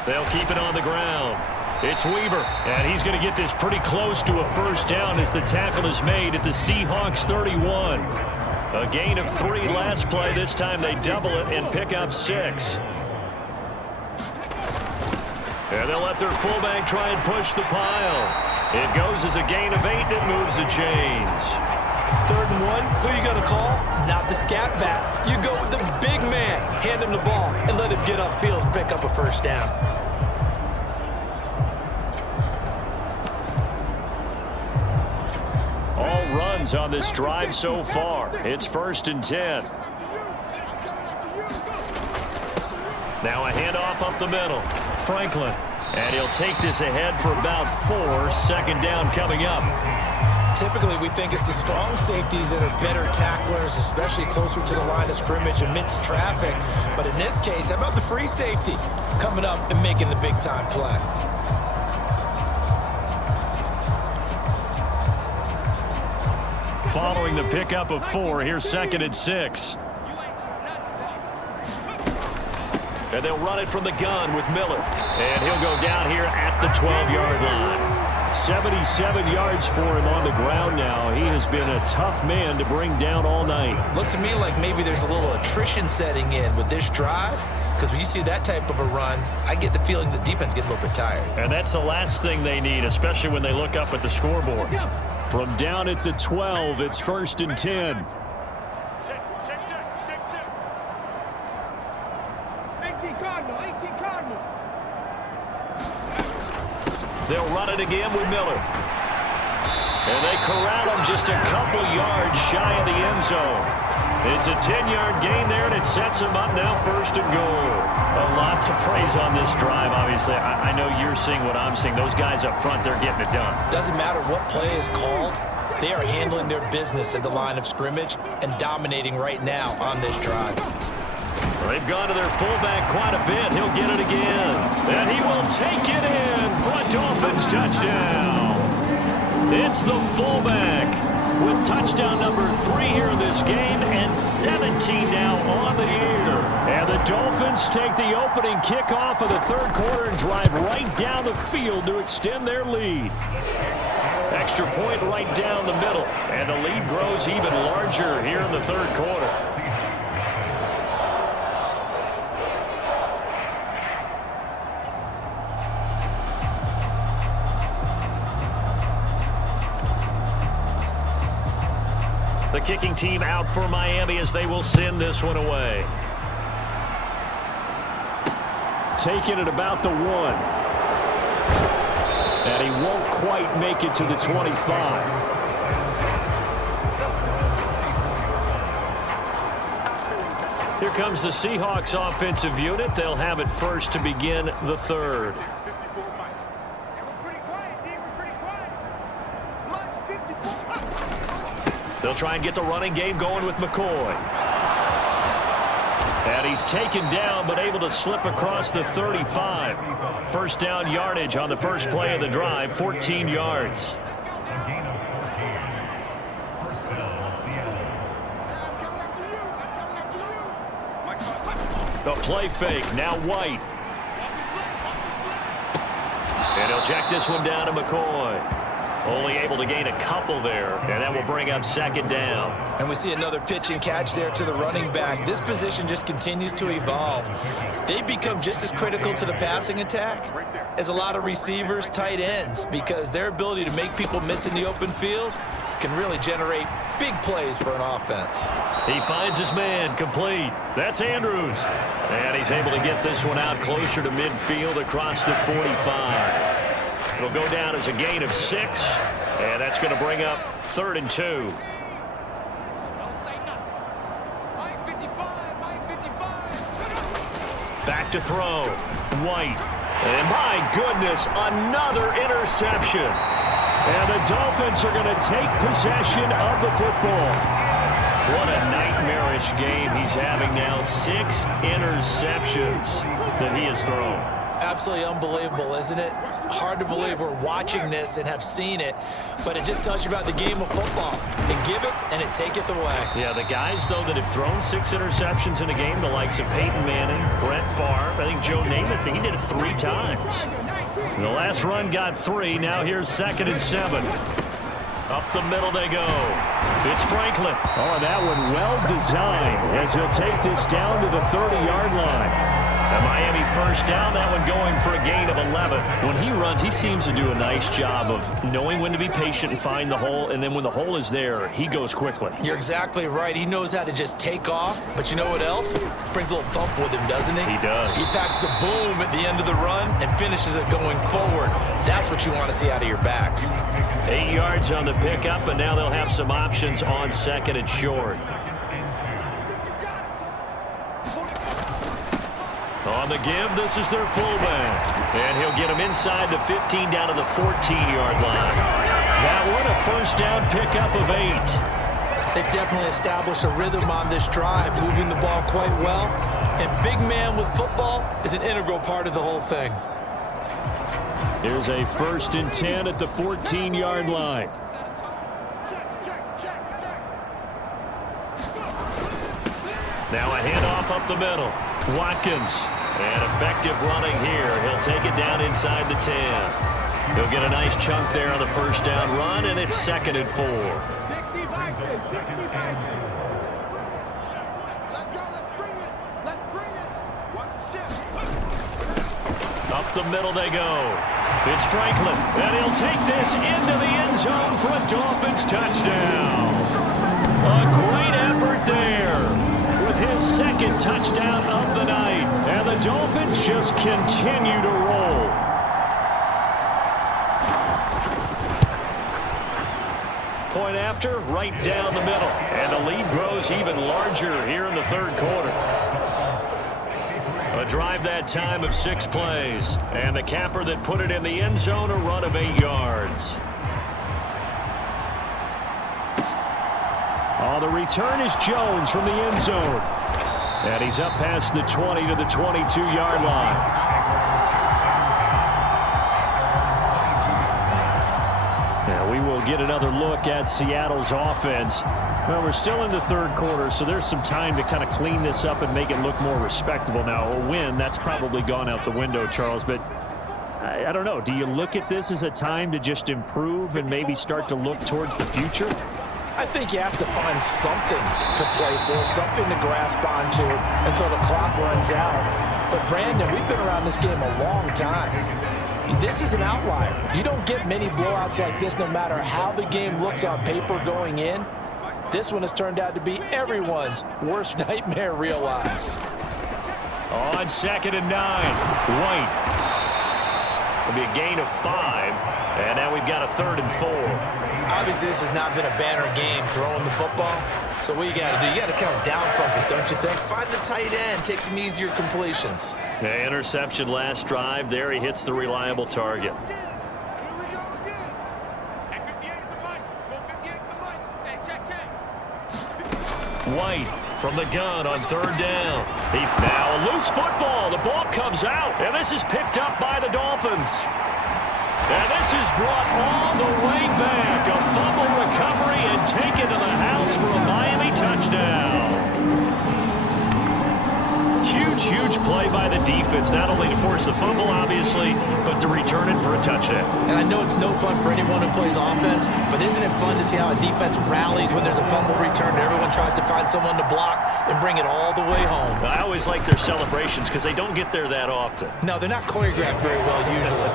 They'll keep it on the ground. It's Weaver, and he's going to get this pretty close to a 1st down as the tackle is made at the Seahawks 31. A gain of 3 last play. This time they double it and pick up 6. And they'll let their fullback try and push the pile. It goes as a gain of 8 and moves the chains. 3rd and 1, who you going to call? Not the scat back. You go with the big man. Hand him the ball and let him get upfield and pick up a 1st down. Runs on this drive so far. It's 1st and 10. Now a handoff up the middle. Franklin. And he'll take this ahead for about 4. 2nd down coming up. Typically, we think it's the strong safeties that are better tacklers, especially closer to the line of scrimmage amidst traffic. But in this case, how about the free safety coming up and making the big-time play? following the pickup of 4. Here's 2nd and 6. And they'll run it from the gun with Miller. And he'll go down here at the 12-yard line. 77 yards for him on the ground now. He has been a tough man to bring down all night. Looks to me like maybe there's a little attrition setting in with this drive, because when you see that type of a run, I get the feeling the defense gets a little bit tired. And that's the last thing they need, especially when they look up at the scoreboard. From down at the 12, it's 1st and 10. They'll run it again with Miller. And they corral him just a couple yards shy of the end zone. It's a 10-yard gain there, and it sets him up now 1st and goal. A lot to praise on this drive, obviously. I know you're seeing what I'm seeing. Those guys up front, they're getting it done. Doesn't matter what play is called. They are handling their business at the line of scrimmage and dominating right now on this drive. Well, they've gone to their fullback quite a bit. He'll get it again. And he will take it in for a Dolphins touchdown. It's the fullback with touchdown number 3 here in this game and 17 now on the year. And the Dolphins take the opening kickoff of the 3rd quarter and drive right down the field to extend their lead. Extra point right down the middle. And the lead grows even larger here in the 3rd quarter. The kicking team out for Miami as they will send this one away. Taking it about the 1. And he won't quite make it to the 25. Here comes the Seahawks offensive unit. They'll have it first to begin the 3rd. They'll try and get the running game going with McCoy. And he's taken down but able to slip across the 35. 1st down yardage on the first play of the drive, 14 yards. The play fake, now White. And he'll check this one down to McCoy. Only able to gain a couple there, and that will bring up 2nd down. And we see another pitch and catch there to the running back. This position just continues to evolve. They become just as critical to the passing attack as a lot of receivers, tight ends, because their ability to make people miss in the open field can really generate big plays for an offense. He finds his man, complete. That's Andrews. And he's able to get this one out closer to midfield across the 45. It'll go down as a gain of 6, and that's going to bring up 3rd and 2. Back to throw. White. And my goodness, another interception. And the Dolphins are going to take possession of the football. What a nightmarish game he's having now. 6 interceptions that he has thrown. Absolutely unbelievable, isn't it? Hard to believe we're watching this and have seen it, but it just tells you about the game of football. It giveth and it taketh away. Yeah, the guys, though, that have thrown 6 interceptions in a game, the likes of Peyton Manning, Brett Favre, I think Joe Namath, he did it 3 times. The last run got 3. Now here's 2nd and 7. Up the middle they go. It's Franklin. Oh, that one well designed as he'll take this down to the 30-yard line. The Miami 1st down, that one going for a gain of 11. When he runs, he seems to do a nice job of knowing when to be patient and find the hole, and then when the hole is there, he goes quickly. You're exactly right. He knows how to just take off, but you know what else? Brings a little thump with him, doesn't he? He does. He packs the boom at the end of the run and finishes it going forward. That's what you want to see out of your backs. 8 yards on the pickup, and now they'll have some options on 2nd and short. On the give, this is their fullback. And he'll get him inside the 15 down to the 14-yard line. That one, a 1st down pickup of 8. They've definitely established a rhythm on this drive, moving the ball quite well. And big man with football is an integral part of the whole thing. Here's a 1st and 10 at the 14-yard line. Now a handoff up the middle. Watkins. And effective running here. He'll take it down inside the 10. He'll get a nice chunk there on the first down run, and it's 2nd and 4. Let's go. Let's bring it. Watch the shift. Up the middle they go. It's Franklin, and he'll take this into the end zone for a Dolphins touchdown. A great effort there with his 2nd touchdown of the night. And the Dolphins just continue to roll. Point after, right down the middle. And the lead grows even larger here in the 3rd quarter. A drive that time of 6 plays. And the capper that put it in the end zone, a run of 8 yards. Oh, the return is Jones from the end zone. And he's up past the 20 to the 22-yard line. Now we will get another look at Seattle's offense. Well, we're still in the 3rd quarter, so there's some time to kind of clean this up and make it look more respectable. Now, a win, that's probably gone out the window, Charles, but I don't know. Do you look at this as a time to just improve and maybe start to look towards the future? I think you have to find something to play for, something to grasp onto until the clock runs out. But, Brandon, we've been around this game a long time. This is an outlier. You don't get many blowouts like this no matter how the game looks on paper going in. This one has turned out to be everyone's worst nightmare realized. On 2nd and 9, White. It'll be a gain of 5, and now we've got a 3rd and 4. Obviously, this has not been a banner game throwing the football. So what you got to do, you got to kind of down focus, don't you think? Find the tight end, take some easier completions. The interception last drive. There he hits the reliable target. White from the gun on 3rd down. Now a loose football. The ball comes out, and this is picked up by the Dolphins. And this is brought all the way back. A fumble recovery and taken to the house for a Miami touchdown. Huge play by the defense, not only to force the fumble, obviously, but to return it for a touchdown. And I know it's no fun for anyone who plays offense, but isn't it fun to see how a defense rallies when there's a fumble return and everyone tries to find someone to block and bring it all the way home? I always like their celebrations because they don't get there that often. No, they're not choreographed very well usually.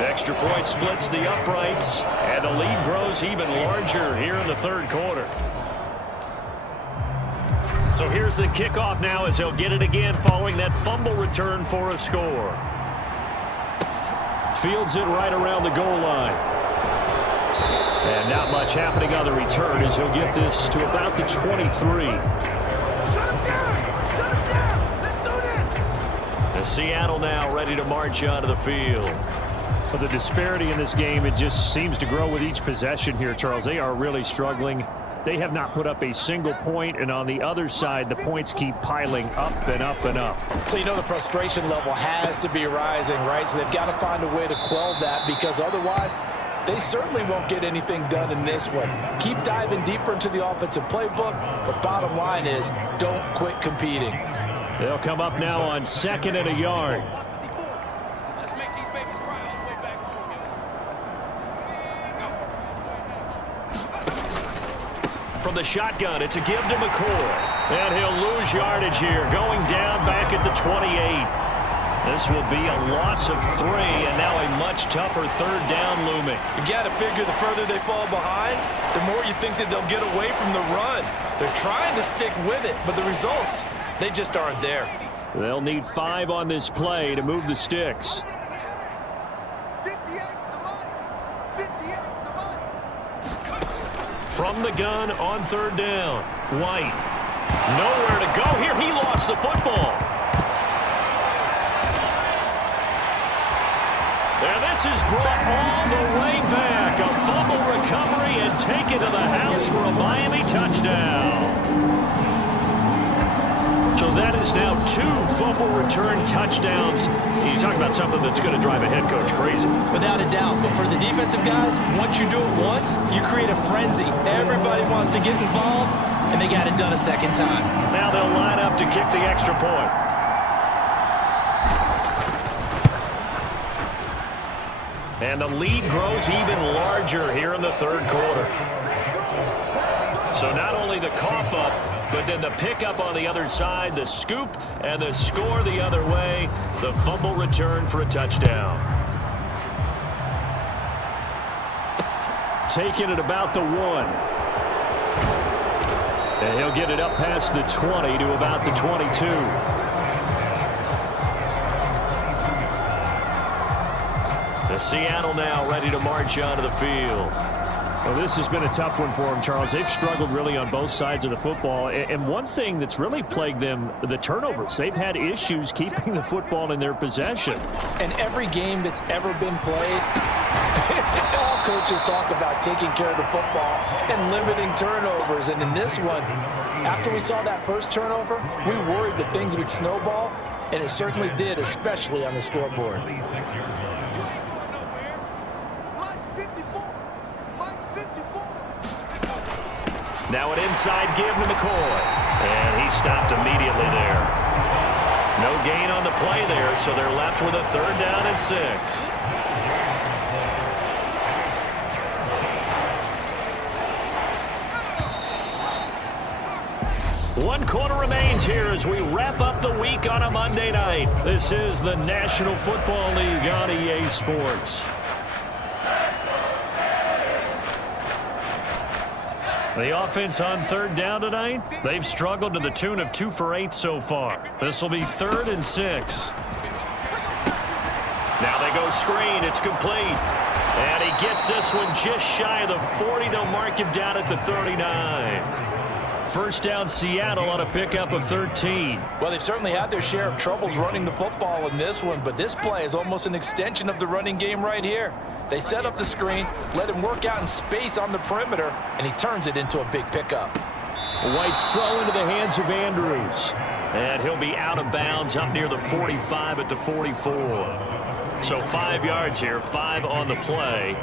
Extra point splits the uprights, and the lead grows even larger here in the 3rd quarter. So here's the kickoff now as he'll get it again following that fumble return for a score. Fields it right around the goal line. And not much happening on the return as he'll get this to about the 23. Shut him down! Let's do this! And Seattle now ready to march onto the field. But the disparity in this game, it just seems to grow with each possession here, Charles. They are really struggling. They have not put up a single point, and on the other side, the points keep piling up and up and up. So you know the frustration level has to be rising, right? So they've got to find a way to quell that because otherwise they certainly won't get anything done in this one. Keep diving deeper into the offensive playbook, but bottom line is don't quit competing. They'll come up now on 2nd and a yard. Let's make these babies cry all the way back home. From the shotgun, it's a give to McCoy. And he'll lose yardage here, going down back at the 28. This will be a loss of 3, and now a much tougher 3rd down looming. You've got to figure the further they fall behind, the more you think that they'll get away from the run. They're trying to stick with it, but the results, they just aren't there. They'll need 5 on this play to move the sticks. 58's the money. 58's the money. From the gun on 3rd down, White. Nowhere to go here. He lost the football. And this is brought all the way back. A fumble recovery and taken to the house for a Miami touchdown. So that is now 2 fumble return touchdowns. You talk about something that's going to drive a head coach crazy. Without a doubt. But for the defensive guys, once you do it once, you create a frenzy. Everybody wants to get involved. and they got it done a second time. Now they'll line up to kick the extra point. And the lead grows even larger here in the third quarter. So not only the cough up, but then the pickup on the other side, the scoop, and the score the other way. The fumble return for a touchdown. Taking it about the 1. And he'll get it up past the 20 to about the 22. The Seattle now ready to march onto the field. Well, this has been a tough one for them, Charles. They've struggled really on both sides of the football. And one thing that's really plagued them, the turnovers. They've had issues keeping the football in their possession. And every game that's ever been played, all coaches talk about taking care of the football and limiting turnovers. And in this one, after we saw that first turnover, we worried that things would snowball, and it certainly did, especially on the scoreboard. Now an inside give to McCoy. And he stopped immediately there. No gain on the play there, so they're left with a 3rd down and 6. One quarter remains here as we wrap up the week on a Monday night. This is the National Football League on EA Sports. The offense on 3rd down tonight, they've struggled to the tune of 2 for 8 so far. This will be 3rd and 6. Now they go screen. It's complete. And he gets this one just shy of the 40. They'll mark him down at the 39. First down Seattle on a pickup of 13. Well, they've certainly had their share of troubles running the football in this one, but this play is almost an extension of the running game right here. They set up the screen, let him work out in space on the perimeter, and he turns it into a big pickup. White's throw into the hands of Andrews. And he'll be out of bounds up near the 45 at the 44. So 5 yards here, 5 on the play,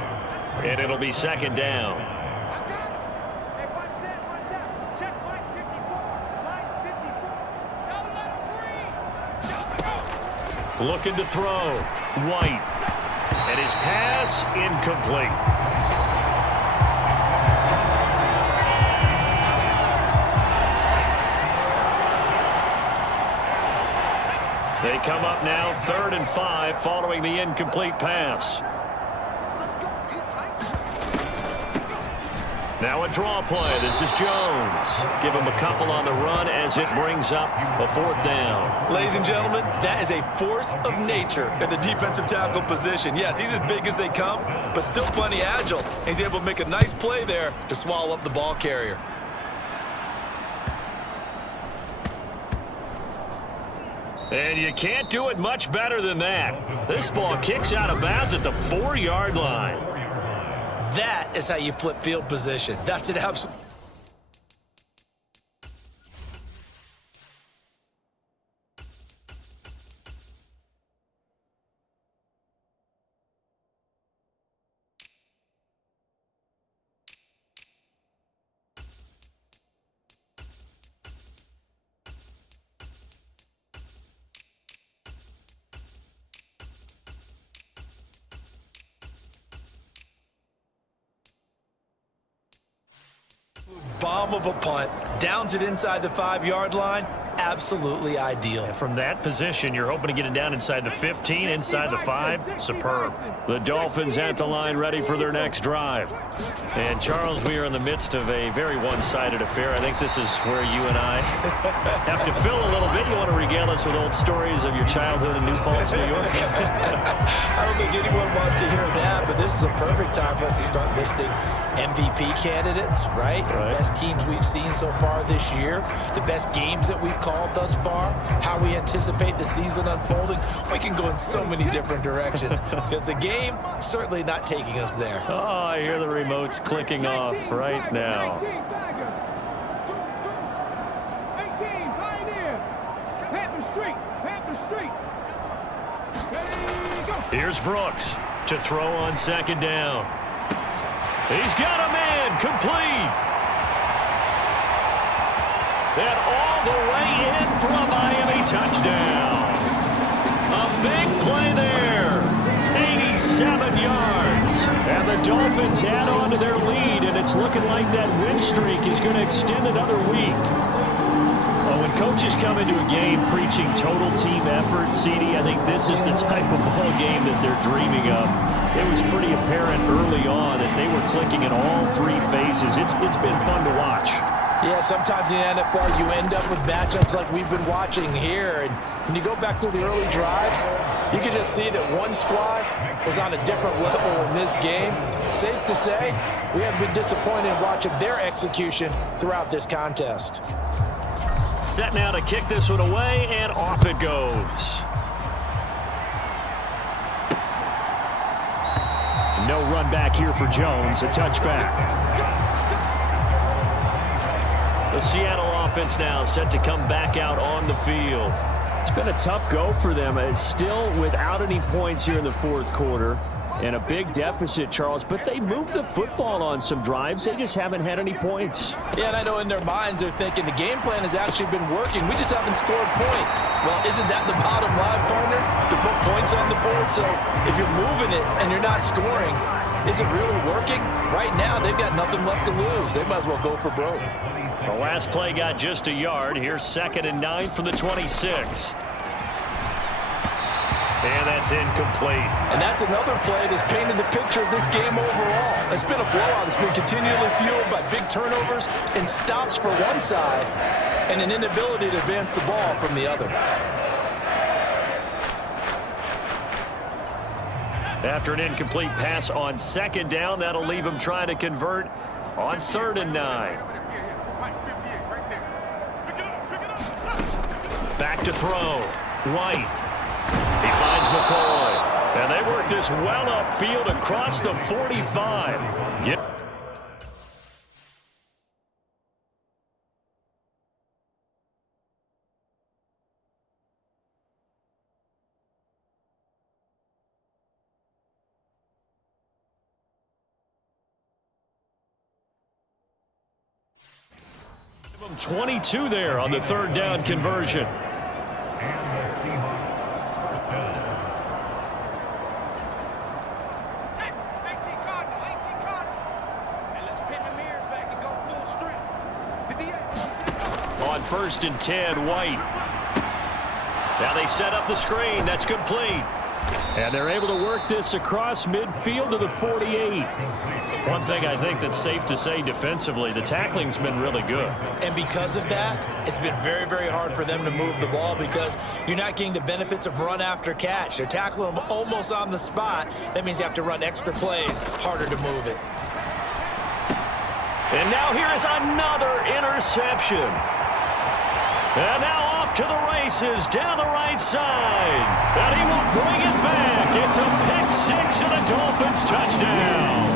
and it'll be 2nd down. Looking to throw. White. And his pass incomplete. They come up now 3rd and 5 following the incomplete pass. Now a draw play. This is Jones. Give him a couple on the run as it brings up a 4th down. Ladies and gentlemen, that is a force of nature at the defensive tackle position. Yes, he's as big as they come, but still plenty agile. He's able to make a nice play there to swallow up the ball carrier. And you can't do it much better than that. This ball kicks out of bounds at the 4-yard line. That is how you flip field position. That's an absolute. Bomb of a punt, downs it inside the 5-yard line. Absolutely ideal. And from that position, you're hoping to get it down inside the 15, inside the 5. Superb. The Dolphins at the line ready for their next drive. And, Charles, we are in the midst of a very one-sided affair. I think this is where you and I have to fill a little bit. You want to regale us with old stories of your childhood in New Paltz, New York? I don't think anyone wants to hear that, but this is a perfect time for us to start listing MVP candidates, right? Best teams we've seen so far this year, the best games that we've called thus far, how we anticipate the season unfolding. We can go in so many different directions because the game certainly not taking us there. Oh, I hear the remotes clicking off right now. Here's Brooks to throw on 2nd down. He's got a man complete. And all the way in for a Miami touchdown. A big play there. 87 yards. And the Dolphins add on to their lead, and it's looking like that win streak is going to extend another week. Well, when coaches come into a game preaching total team effort, CD, I think this is the type of ball game that they're dreaming of. It was pretty apparent early on that they were clicking in all three phases. It's been fun to watch. Yeah, sometimes in the NFL you end up with matchups like we've been watching here. And when you go back to the early drives, you can just see that one squad was on a different level in this game. Safe to say, we have been disappointed in watching their execution throughout this contest. Set now to kick this one away, and off it goes. No run back here for Jones, a touchback. The Seattle offense now set to come back out on the field. It's been a tough go for them. It's still without any points here in the fourth quarter and a big deficit, Charles, but they moved the football on some drives. They just haven't had any points. Yeah, and I know in their minds they're thinking the game plan has actually been working. We just haven't scored points. Well, isn't that the bottom line, partner? To put points on the board? So if you're moving it and you're not scoring, is it really working? Right now, they've got nothing left to lose. They might as well go for broke. The last play got just a yard. Here's 2nd and 9 from the 26. And that's incomplete. And that's another play that's painted the picture of this game overall. It's been a blowout. It's been continually fueled by big turnovers and stops for one side and an inability to advance the ball from the other. After an incomplete pass on 2nd down, that'll leave him trying to convert on 3rd and 9. Back to throw. White. He finds McCoy. And they work this well upfield across the 45. Give them 22 there on the 3rd down conversion. On 1st and 10, White. Now they set up the screen. That's complete. And they're able to work this across midfield to the 48. One thing I think that's safe to say defensively, the tackling's been really good. And because of that, it's been very, very hard for them to move the ball because you're not getting the benefits of run after catch. They're tackling them almost on the spot. That means you have to run extra plays, harder to move it. And now here is another interception. And now off to the races down the right side. And he will bring it back. It's a pick 6 and a Dolphins touchdown.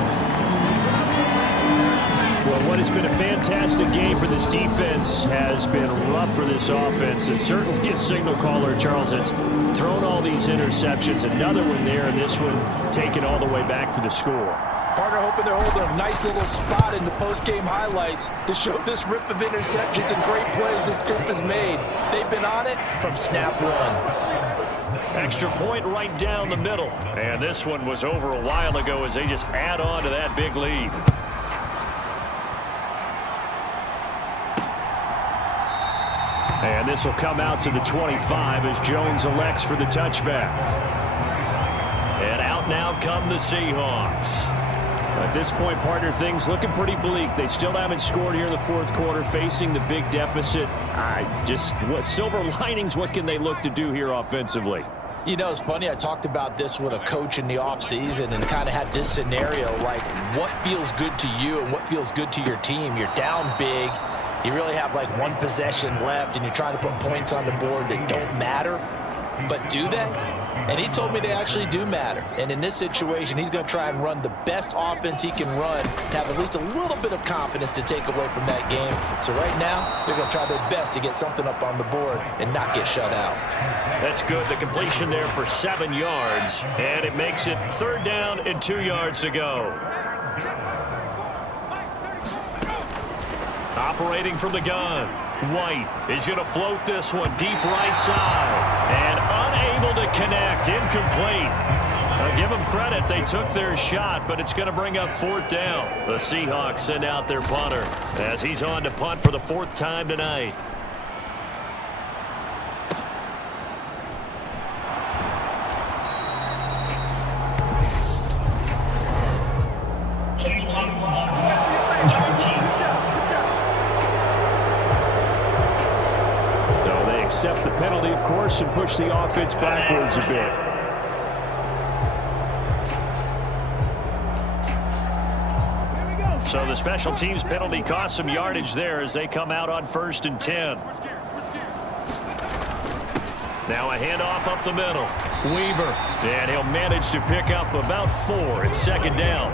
Well, what has been a fantastic game for this defense has been rough for this offense. And certainly a signal caller, Charles, that's thrown all these interceptions. Another one there, and this one taken all the way back for the score. Partner hoping they're holding a nice little spot in the post-game highlights to show this rip of interceptions and great plays this group has made. They've been on it from snap one. Extra point right down the middle. And this one was over a while ago as they just add on to that big lead. And this will come out to the 25 as Jones elects for the touchback. And out now come the Seahawks. At this point, partner, things looking pretty bleak. They still haven't scored here in the fourth quarter, facing the big deficit. What silver linings, what can they look to do here offensively? You know, it's funny, I talked about this with a coach in the offseason and kind of had this scenario, like what feels good to you and what feels good to your team. You're down big. You really have like one possession left and you're trying to put points on the board that don't matter. But do they? And he told me they actually do matter. And in this situation, he's going to try and run the best offense he can run to have at least a little bit of confidence to take away from that game. So right now, they're going to try their best to get something up on the board and not get shut out. That's good. The completion there for 7 yards. And it makes it 3rd down and 2 yards to go. Operating from the gun. White is going to float this one deep right side. And unable to connect. Incomplete. Give them credit. They took their shot, but it's going to bring up 4th down. The Seahawks send out their punter as he's on to punt for the 4th time tonight. No, they accept the penalty, of course, and push the offense backwards a bit. So the special teams penalty cost some yardage there as they come out on 1st and 10. Now a handoff up the middle. Weaver. And he'll manage to pick up about 4. It's 2nd down.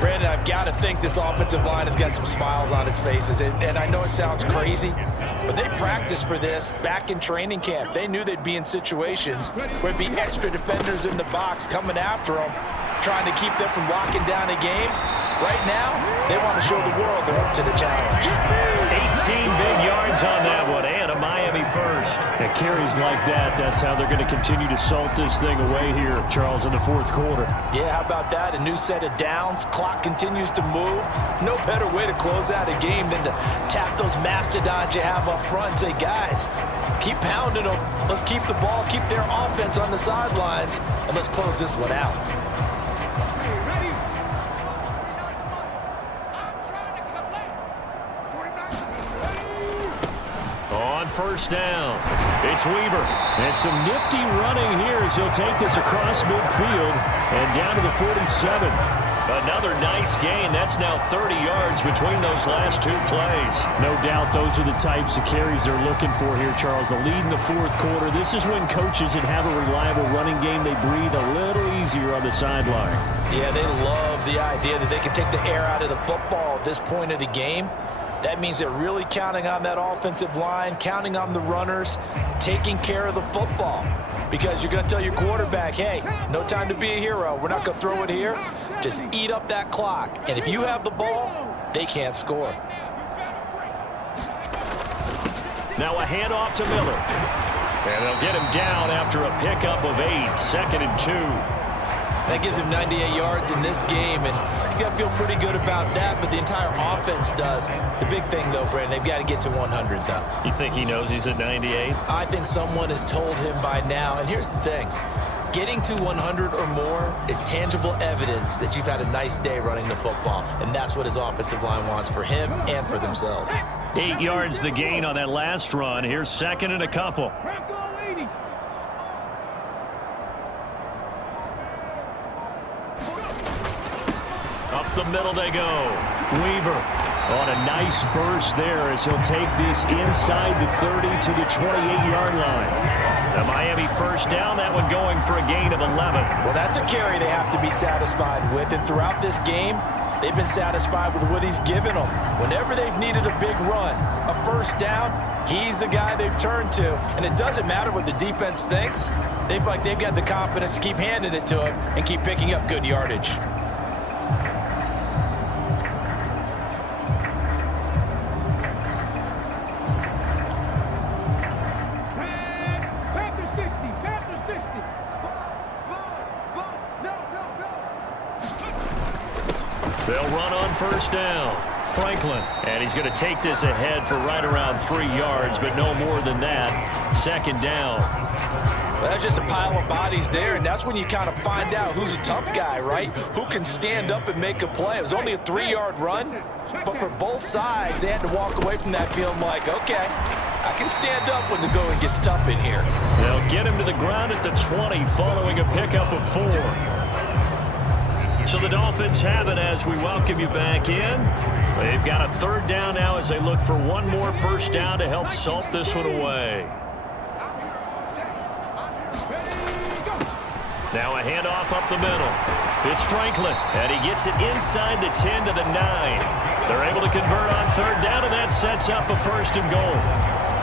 Brandon, I've got to think this offensive line has got some smiles on its faces. And I know it sounds crazy, but they practiced for this back in training camp. They knew they'd be in situations where it'd be extra defenders in the box coming after them, trying to keep them from locking down a game. Right now, they want to show the world they're up to the challenge. 18 big yards on that one, and a Miami first. And carries like that, that's how they're going to continue to salt this thing away here, Charles, in the 4th quarter. Yeah, how about that? A new set of downs. Clock continues to move. No better way to close out a game than to tap those mastodons you have up front and say, guys, keep pounding them. Let's keep the ball, keep their offense on the sidelines, and let's close this one out. On 1st down, it's Weaver. And some nifty running here as he'll take this across midfield and down to the 47. Another nice gain. That's now 30 yards between those last 2 plays. No doubt those are the types of carries they're looking for here, Charles. The lead in the 4th quarter. This is when coaches that have a reliable running game, they breathe a little easier on the sideline. Yeah, they love the idea that they can take the air out of the football at this point of the game. That means they're really counting on that offensive line, counting on the runners, taking care of the football. Because you're going to tell your quarterback, hey, no time to be a hero. We're not going to throw it here. Just eat up that clock. And if you have the ball, they can't score. Now a handoff to Miller. And they'll get him down after a pickup of 8, 2nd and 2. That gives him 98 yards in this game, and he's got to feel pretty good about that, but the entire offense does. The big thing, though, Brandon, they've got to get to 100, though. You think he knows he's at 98? I think someone has told him by now, and here's the thing. Getting to 100 or more is tangible evidence that you've had a nice day running the football, and that's what his offensive line wants for him and for themselves. 8 yards the gain on that last run. Here's 2nd and a couple. Up the middle they go. Weaver on a nice burst there as he'll take this inside the 30 to the 28-yard line. The Miami 1st down, that one going for a gain of 11. Well, that's a carry they have to be satisfied with, and throughout this game, they've been satisfied with what he's given them. Whenever they've needed a big run, a 1st down, he's the guy they've turned to, and it doesn't matter what the defense thinks. They've got the confidence to keep handing it to him and keep picking up good yardage. They'll run on 1st down. Franklin, and he's going to take this ahead for right around 3 yards, but no more than that. 2nd down. Well, that's just a pile of bodies there, and that's when you kind of find out who's a tough guy, right? Who can stand up and make a play. It was only a 3-yard run, but for both sides, they had to walk away from that feeling like, okay, I can stand up when the going gets tough in here. They'll get him to the ground at the 20 following a pickup of 4. So the Dolphins have it as we welcome you back in. They've got a 3rd down now as they look for one more 1st down to help salt this one away. Now a handoff up the middle. It's Franklin, and he gets it inside the 10 to the 9. They're able to convert on 3rd down, and that sets up a 1st and goal.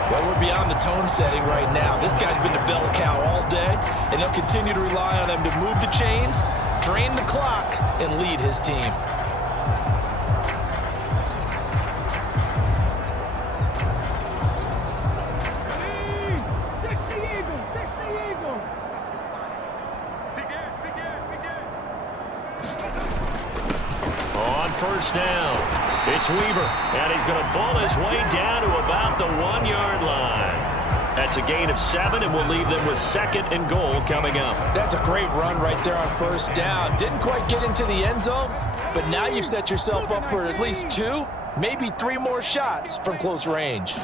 Well, we're beyond the tone setting right now. This guy's been a bell cow all day, and they'll continue to rely on him to move the chains, drain the clock, and lead his team. first down. It's Weaver, and he's going to bull his way down to about the 1-yard line. That's a gain of 7, and we'll leave them with 2nd and goal coming up. That's a great run right there on first down. Didn't quite get into the end zone, but now you've set yourself up for at least 2, maybe 3 more shots from close range.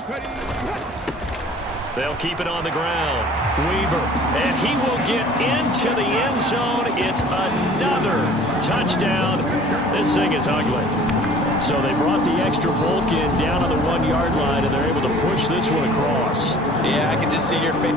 They'll keep it on the ground. Weaver, and he will get into the end zone. It's another touchdown. This thing is ugly. So they brought the extra bulk in down on the 1-yard line, and they're able to push this one across. Yeah, I can just see your face.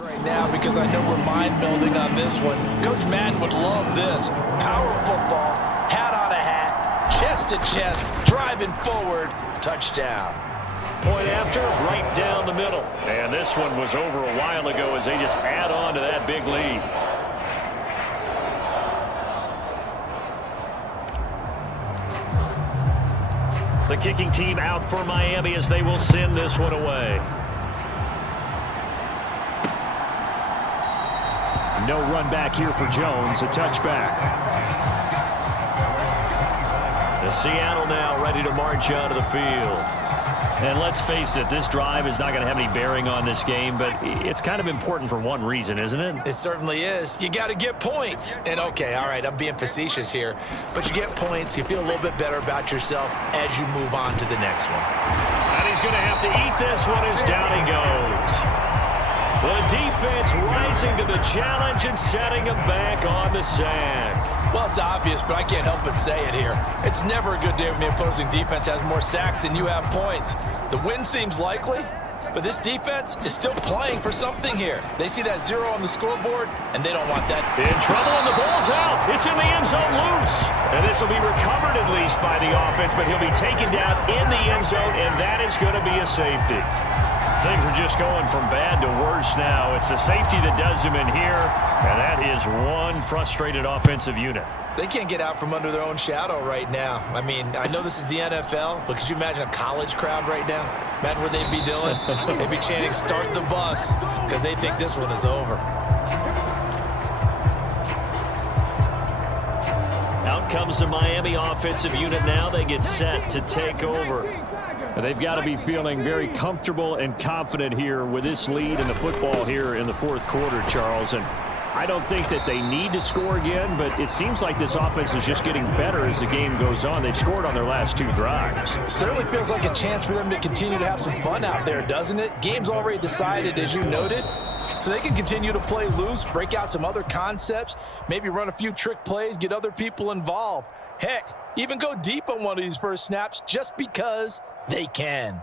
Right now, because I know we're mind building on this one. Coach Madden would love this. Power football, hat on a hat, chest to chest, driving forward, touchdown. Point after, right down the middle. And this one was over a while ago as they just add on to that big lead. The kicking team out for Miami as they will send this one away. No run back here for Jones, a touchback. The Seattle now ready to march out of the field. And let's face it, this drive is not going to have any bearing on this game, but it's kind of important for one reason, isn't it? It certainly is. You got to get points. And okay, all right, I'm being facetious here, but you get points, you feel a little bit better about yourself as you move on to the next one. And he's going to have to eat this one as down he goes. The defense rising to the challenge and setting him back on the sack. Well, it's obvious, but I can't help but say it here. It's never a good day when the opposing defense has more sacks than you have points. The win seems likely, but this defense is still playing for something here. They see that 0 on the scoreboard, and they don't want that. In trouble, and the ball's out. It's in the end zone loose. And this will be recovered at least by the offense, but he'll be taken down in the end zone, and that is going to be a safety. Things are just going from bad to worse now. It's a safety that does him in here, and that is one frustrated offensive unit. They can't get out from under their own shadow right now. I mean, I know this is the NFL, but could you imagine a college crowd right now? Imagine what they'd be doing. They'd be chanting, "Start the bus," because they think this one is over. Out comes the Miami offensive unit now. They get set to take over. They've got to be feeling very comfortable and confident here with this lead in the football here in the fourth quarter, Charles. And I don't think that they need to score again, but it seems like this offense is just getting better as the game goes on. They've scored on their last 2 drives. Certainly feels like a chance for them to continue to have some fun out there, doesn't it? Game's already decided, as you noted. So they can continue to play loose, break out some other concepts, maybe run a few trick plays, get other people involved. Heck, even go deep on one of these first snaps just because they can.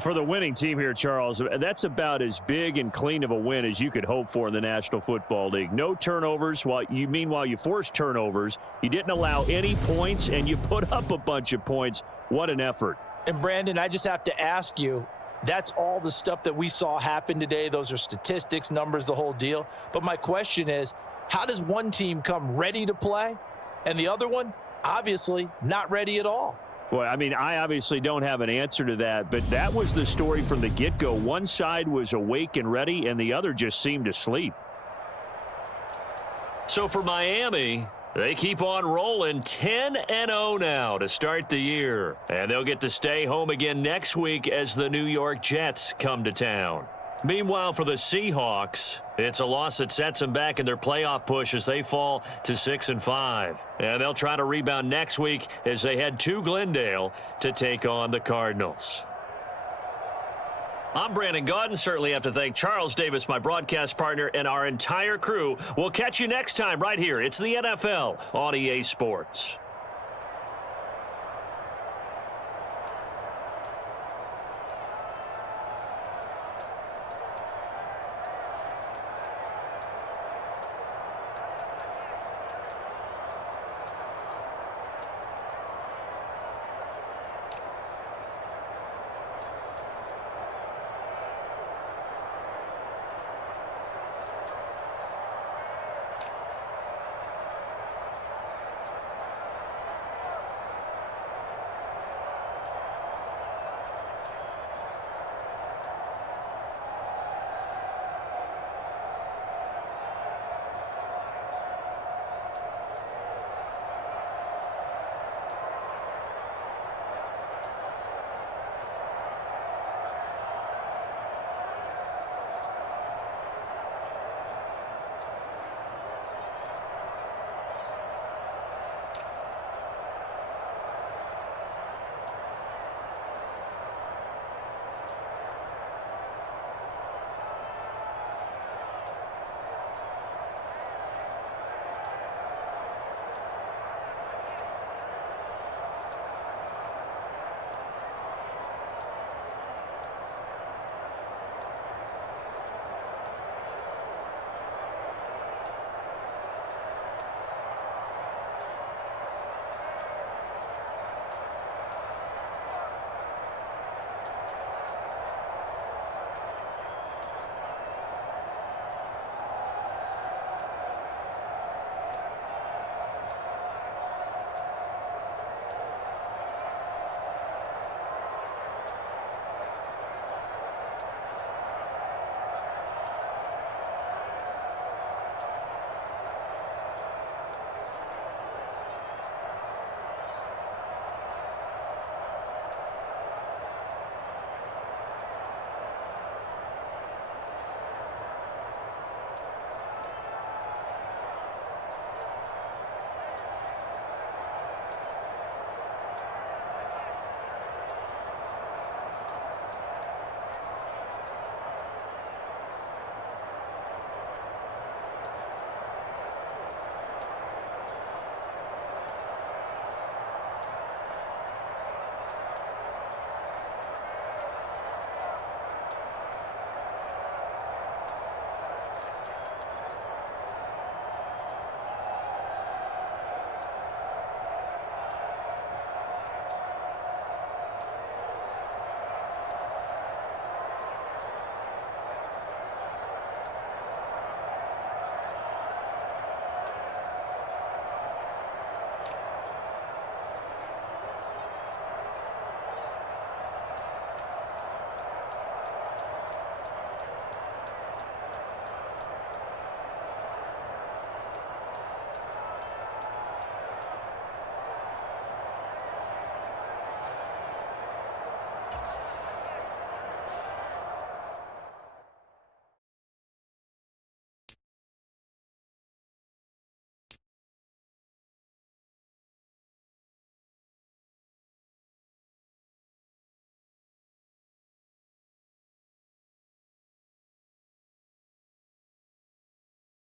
For the winning team here, Charles, that's about as big and clean of a win as you could hope for in the National Football League. No turnovers. Meanwhile, you forced turnovers. You didn't allow any points, and you put up a bunch of points. What an effort. And, Brandon, I just have to ask you, that's all the stuff that we saw happen today. Those are statistics, numbers, the whole deal. But my question is, how does one team come ready to play, and the other one, obviously, not ready at all? Well, I mean, I obviously don't have an answer to that, but that was the story from the get-go. One side was awake and ready, and the other just seemed to sleep. So for Miami, they keep on rolling 10-0 now to start the year. And they'll get to stay home again next week as the New York Jets come to town. Meanwhile, for the Seahawks, it's a loss that sets them back in their playoff push as they fall to 6-5. And they'll try to rebound next week as they head to Glendale to take on the Cardinals. I'm Brandon Gaudin. Certainly have to thank Charles Davis, my broadcast partner, and our entire crew. We'll catch you next time right here. It's the NFL on EA Sports.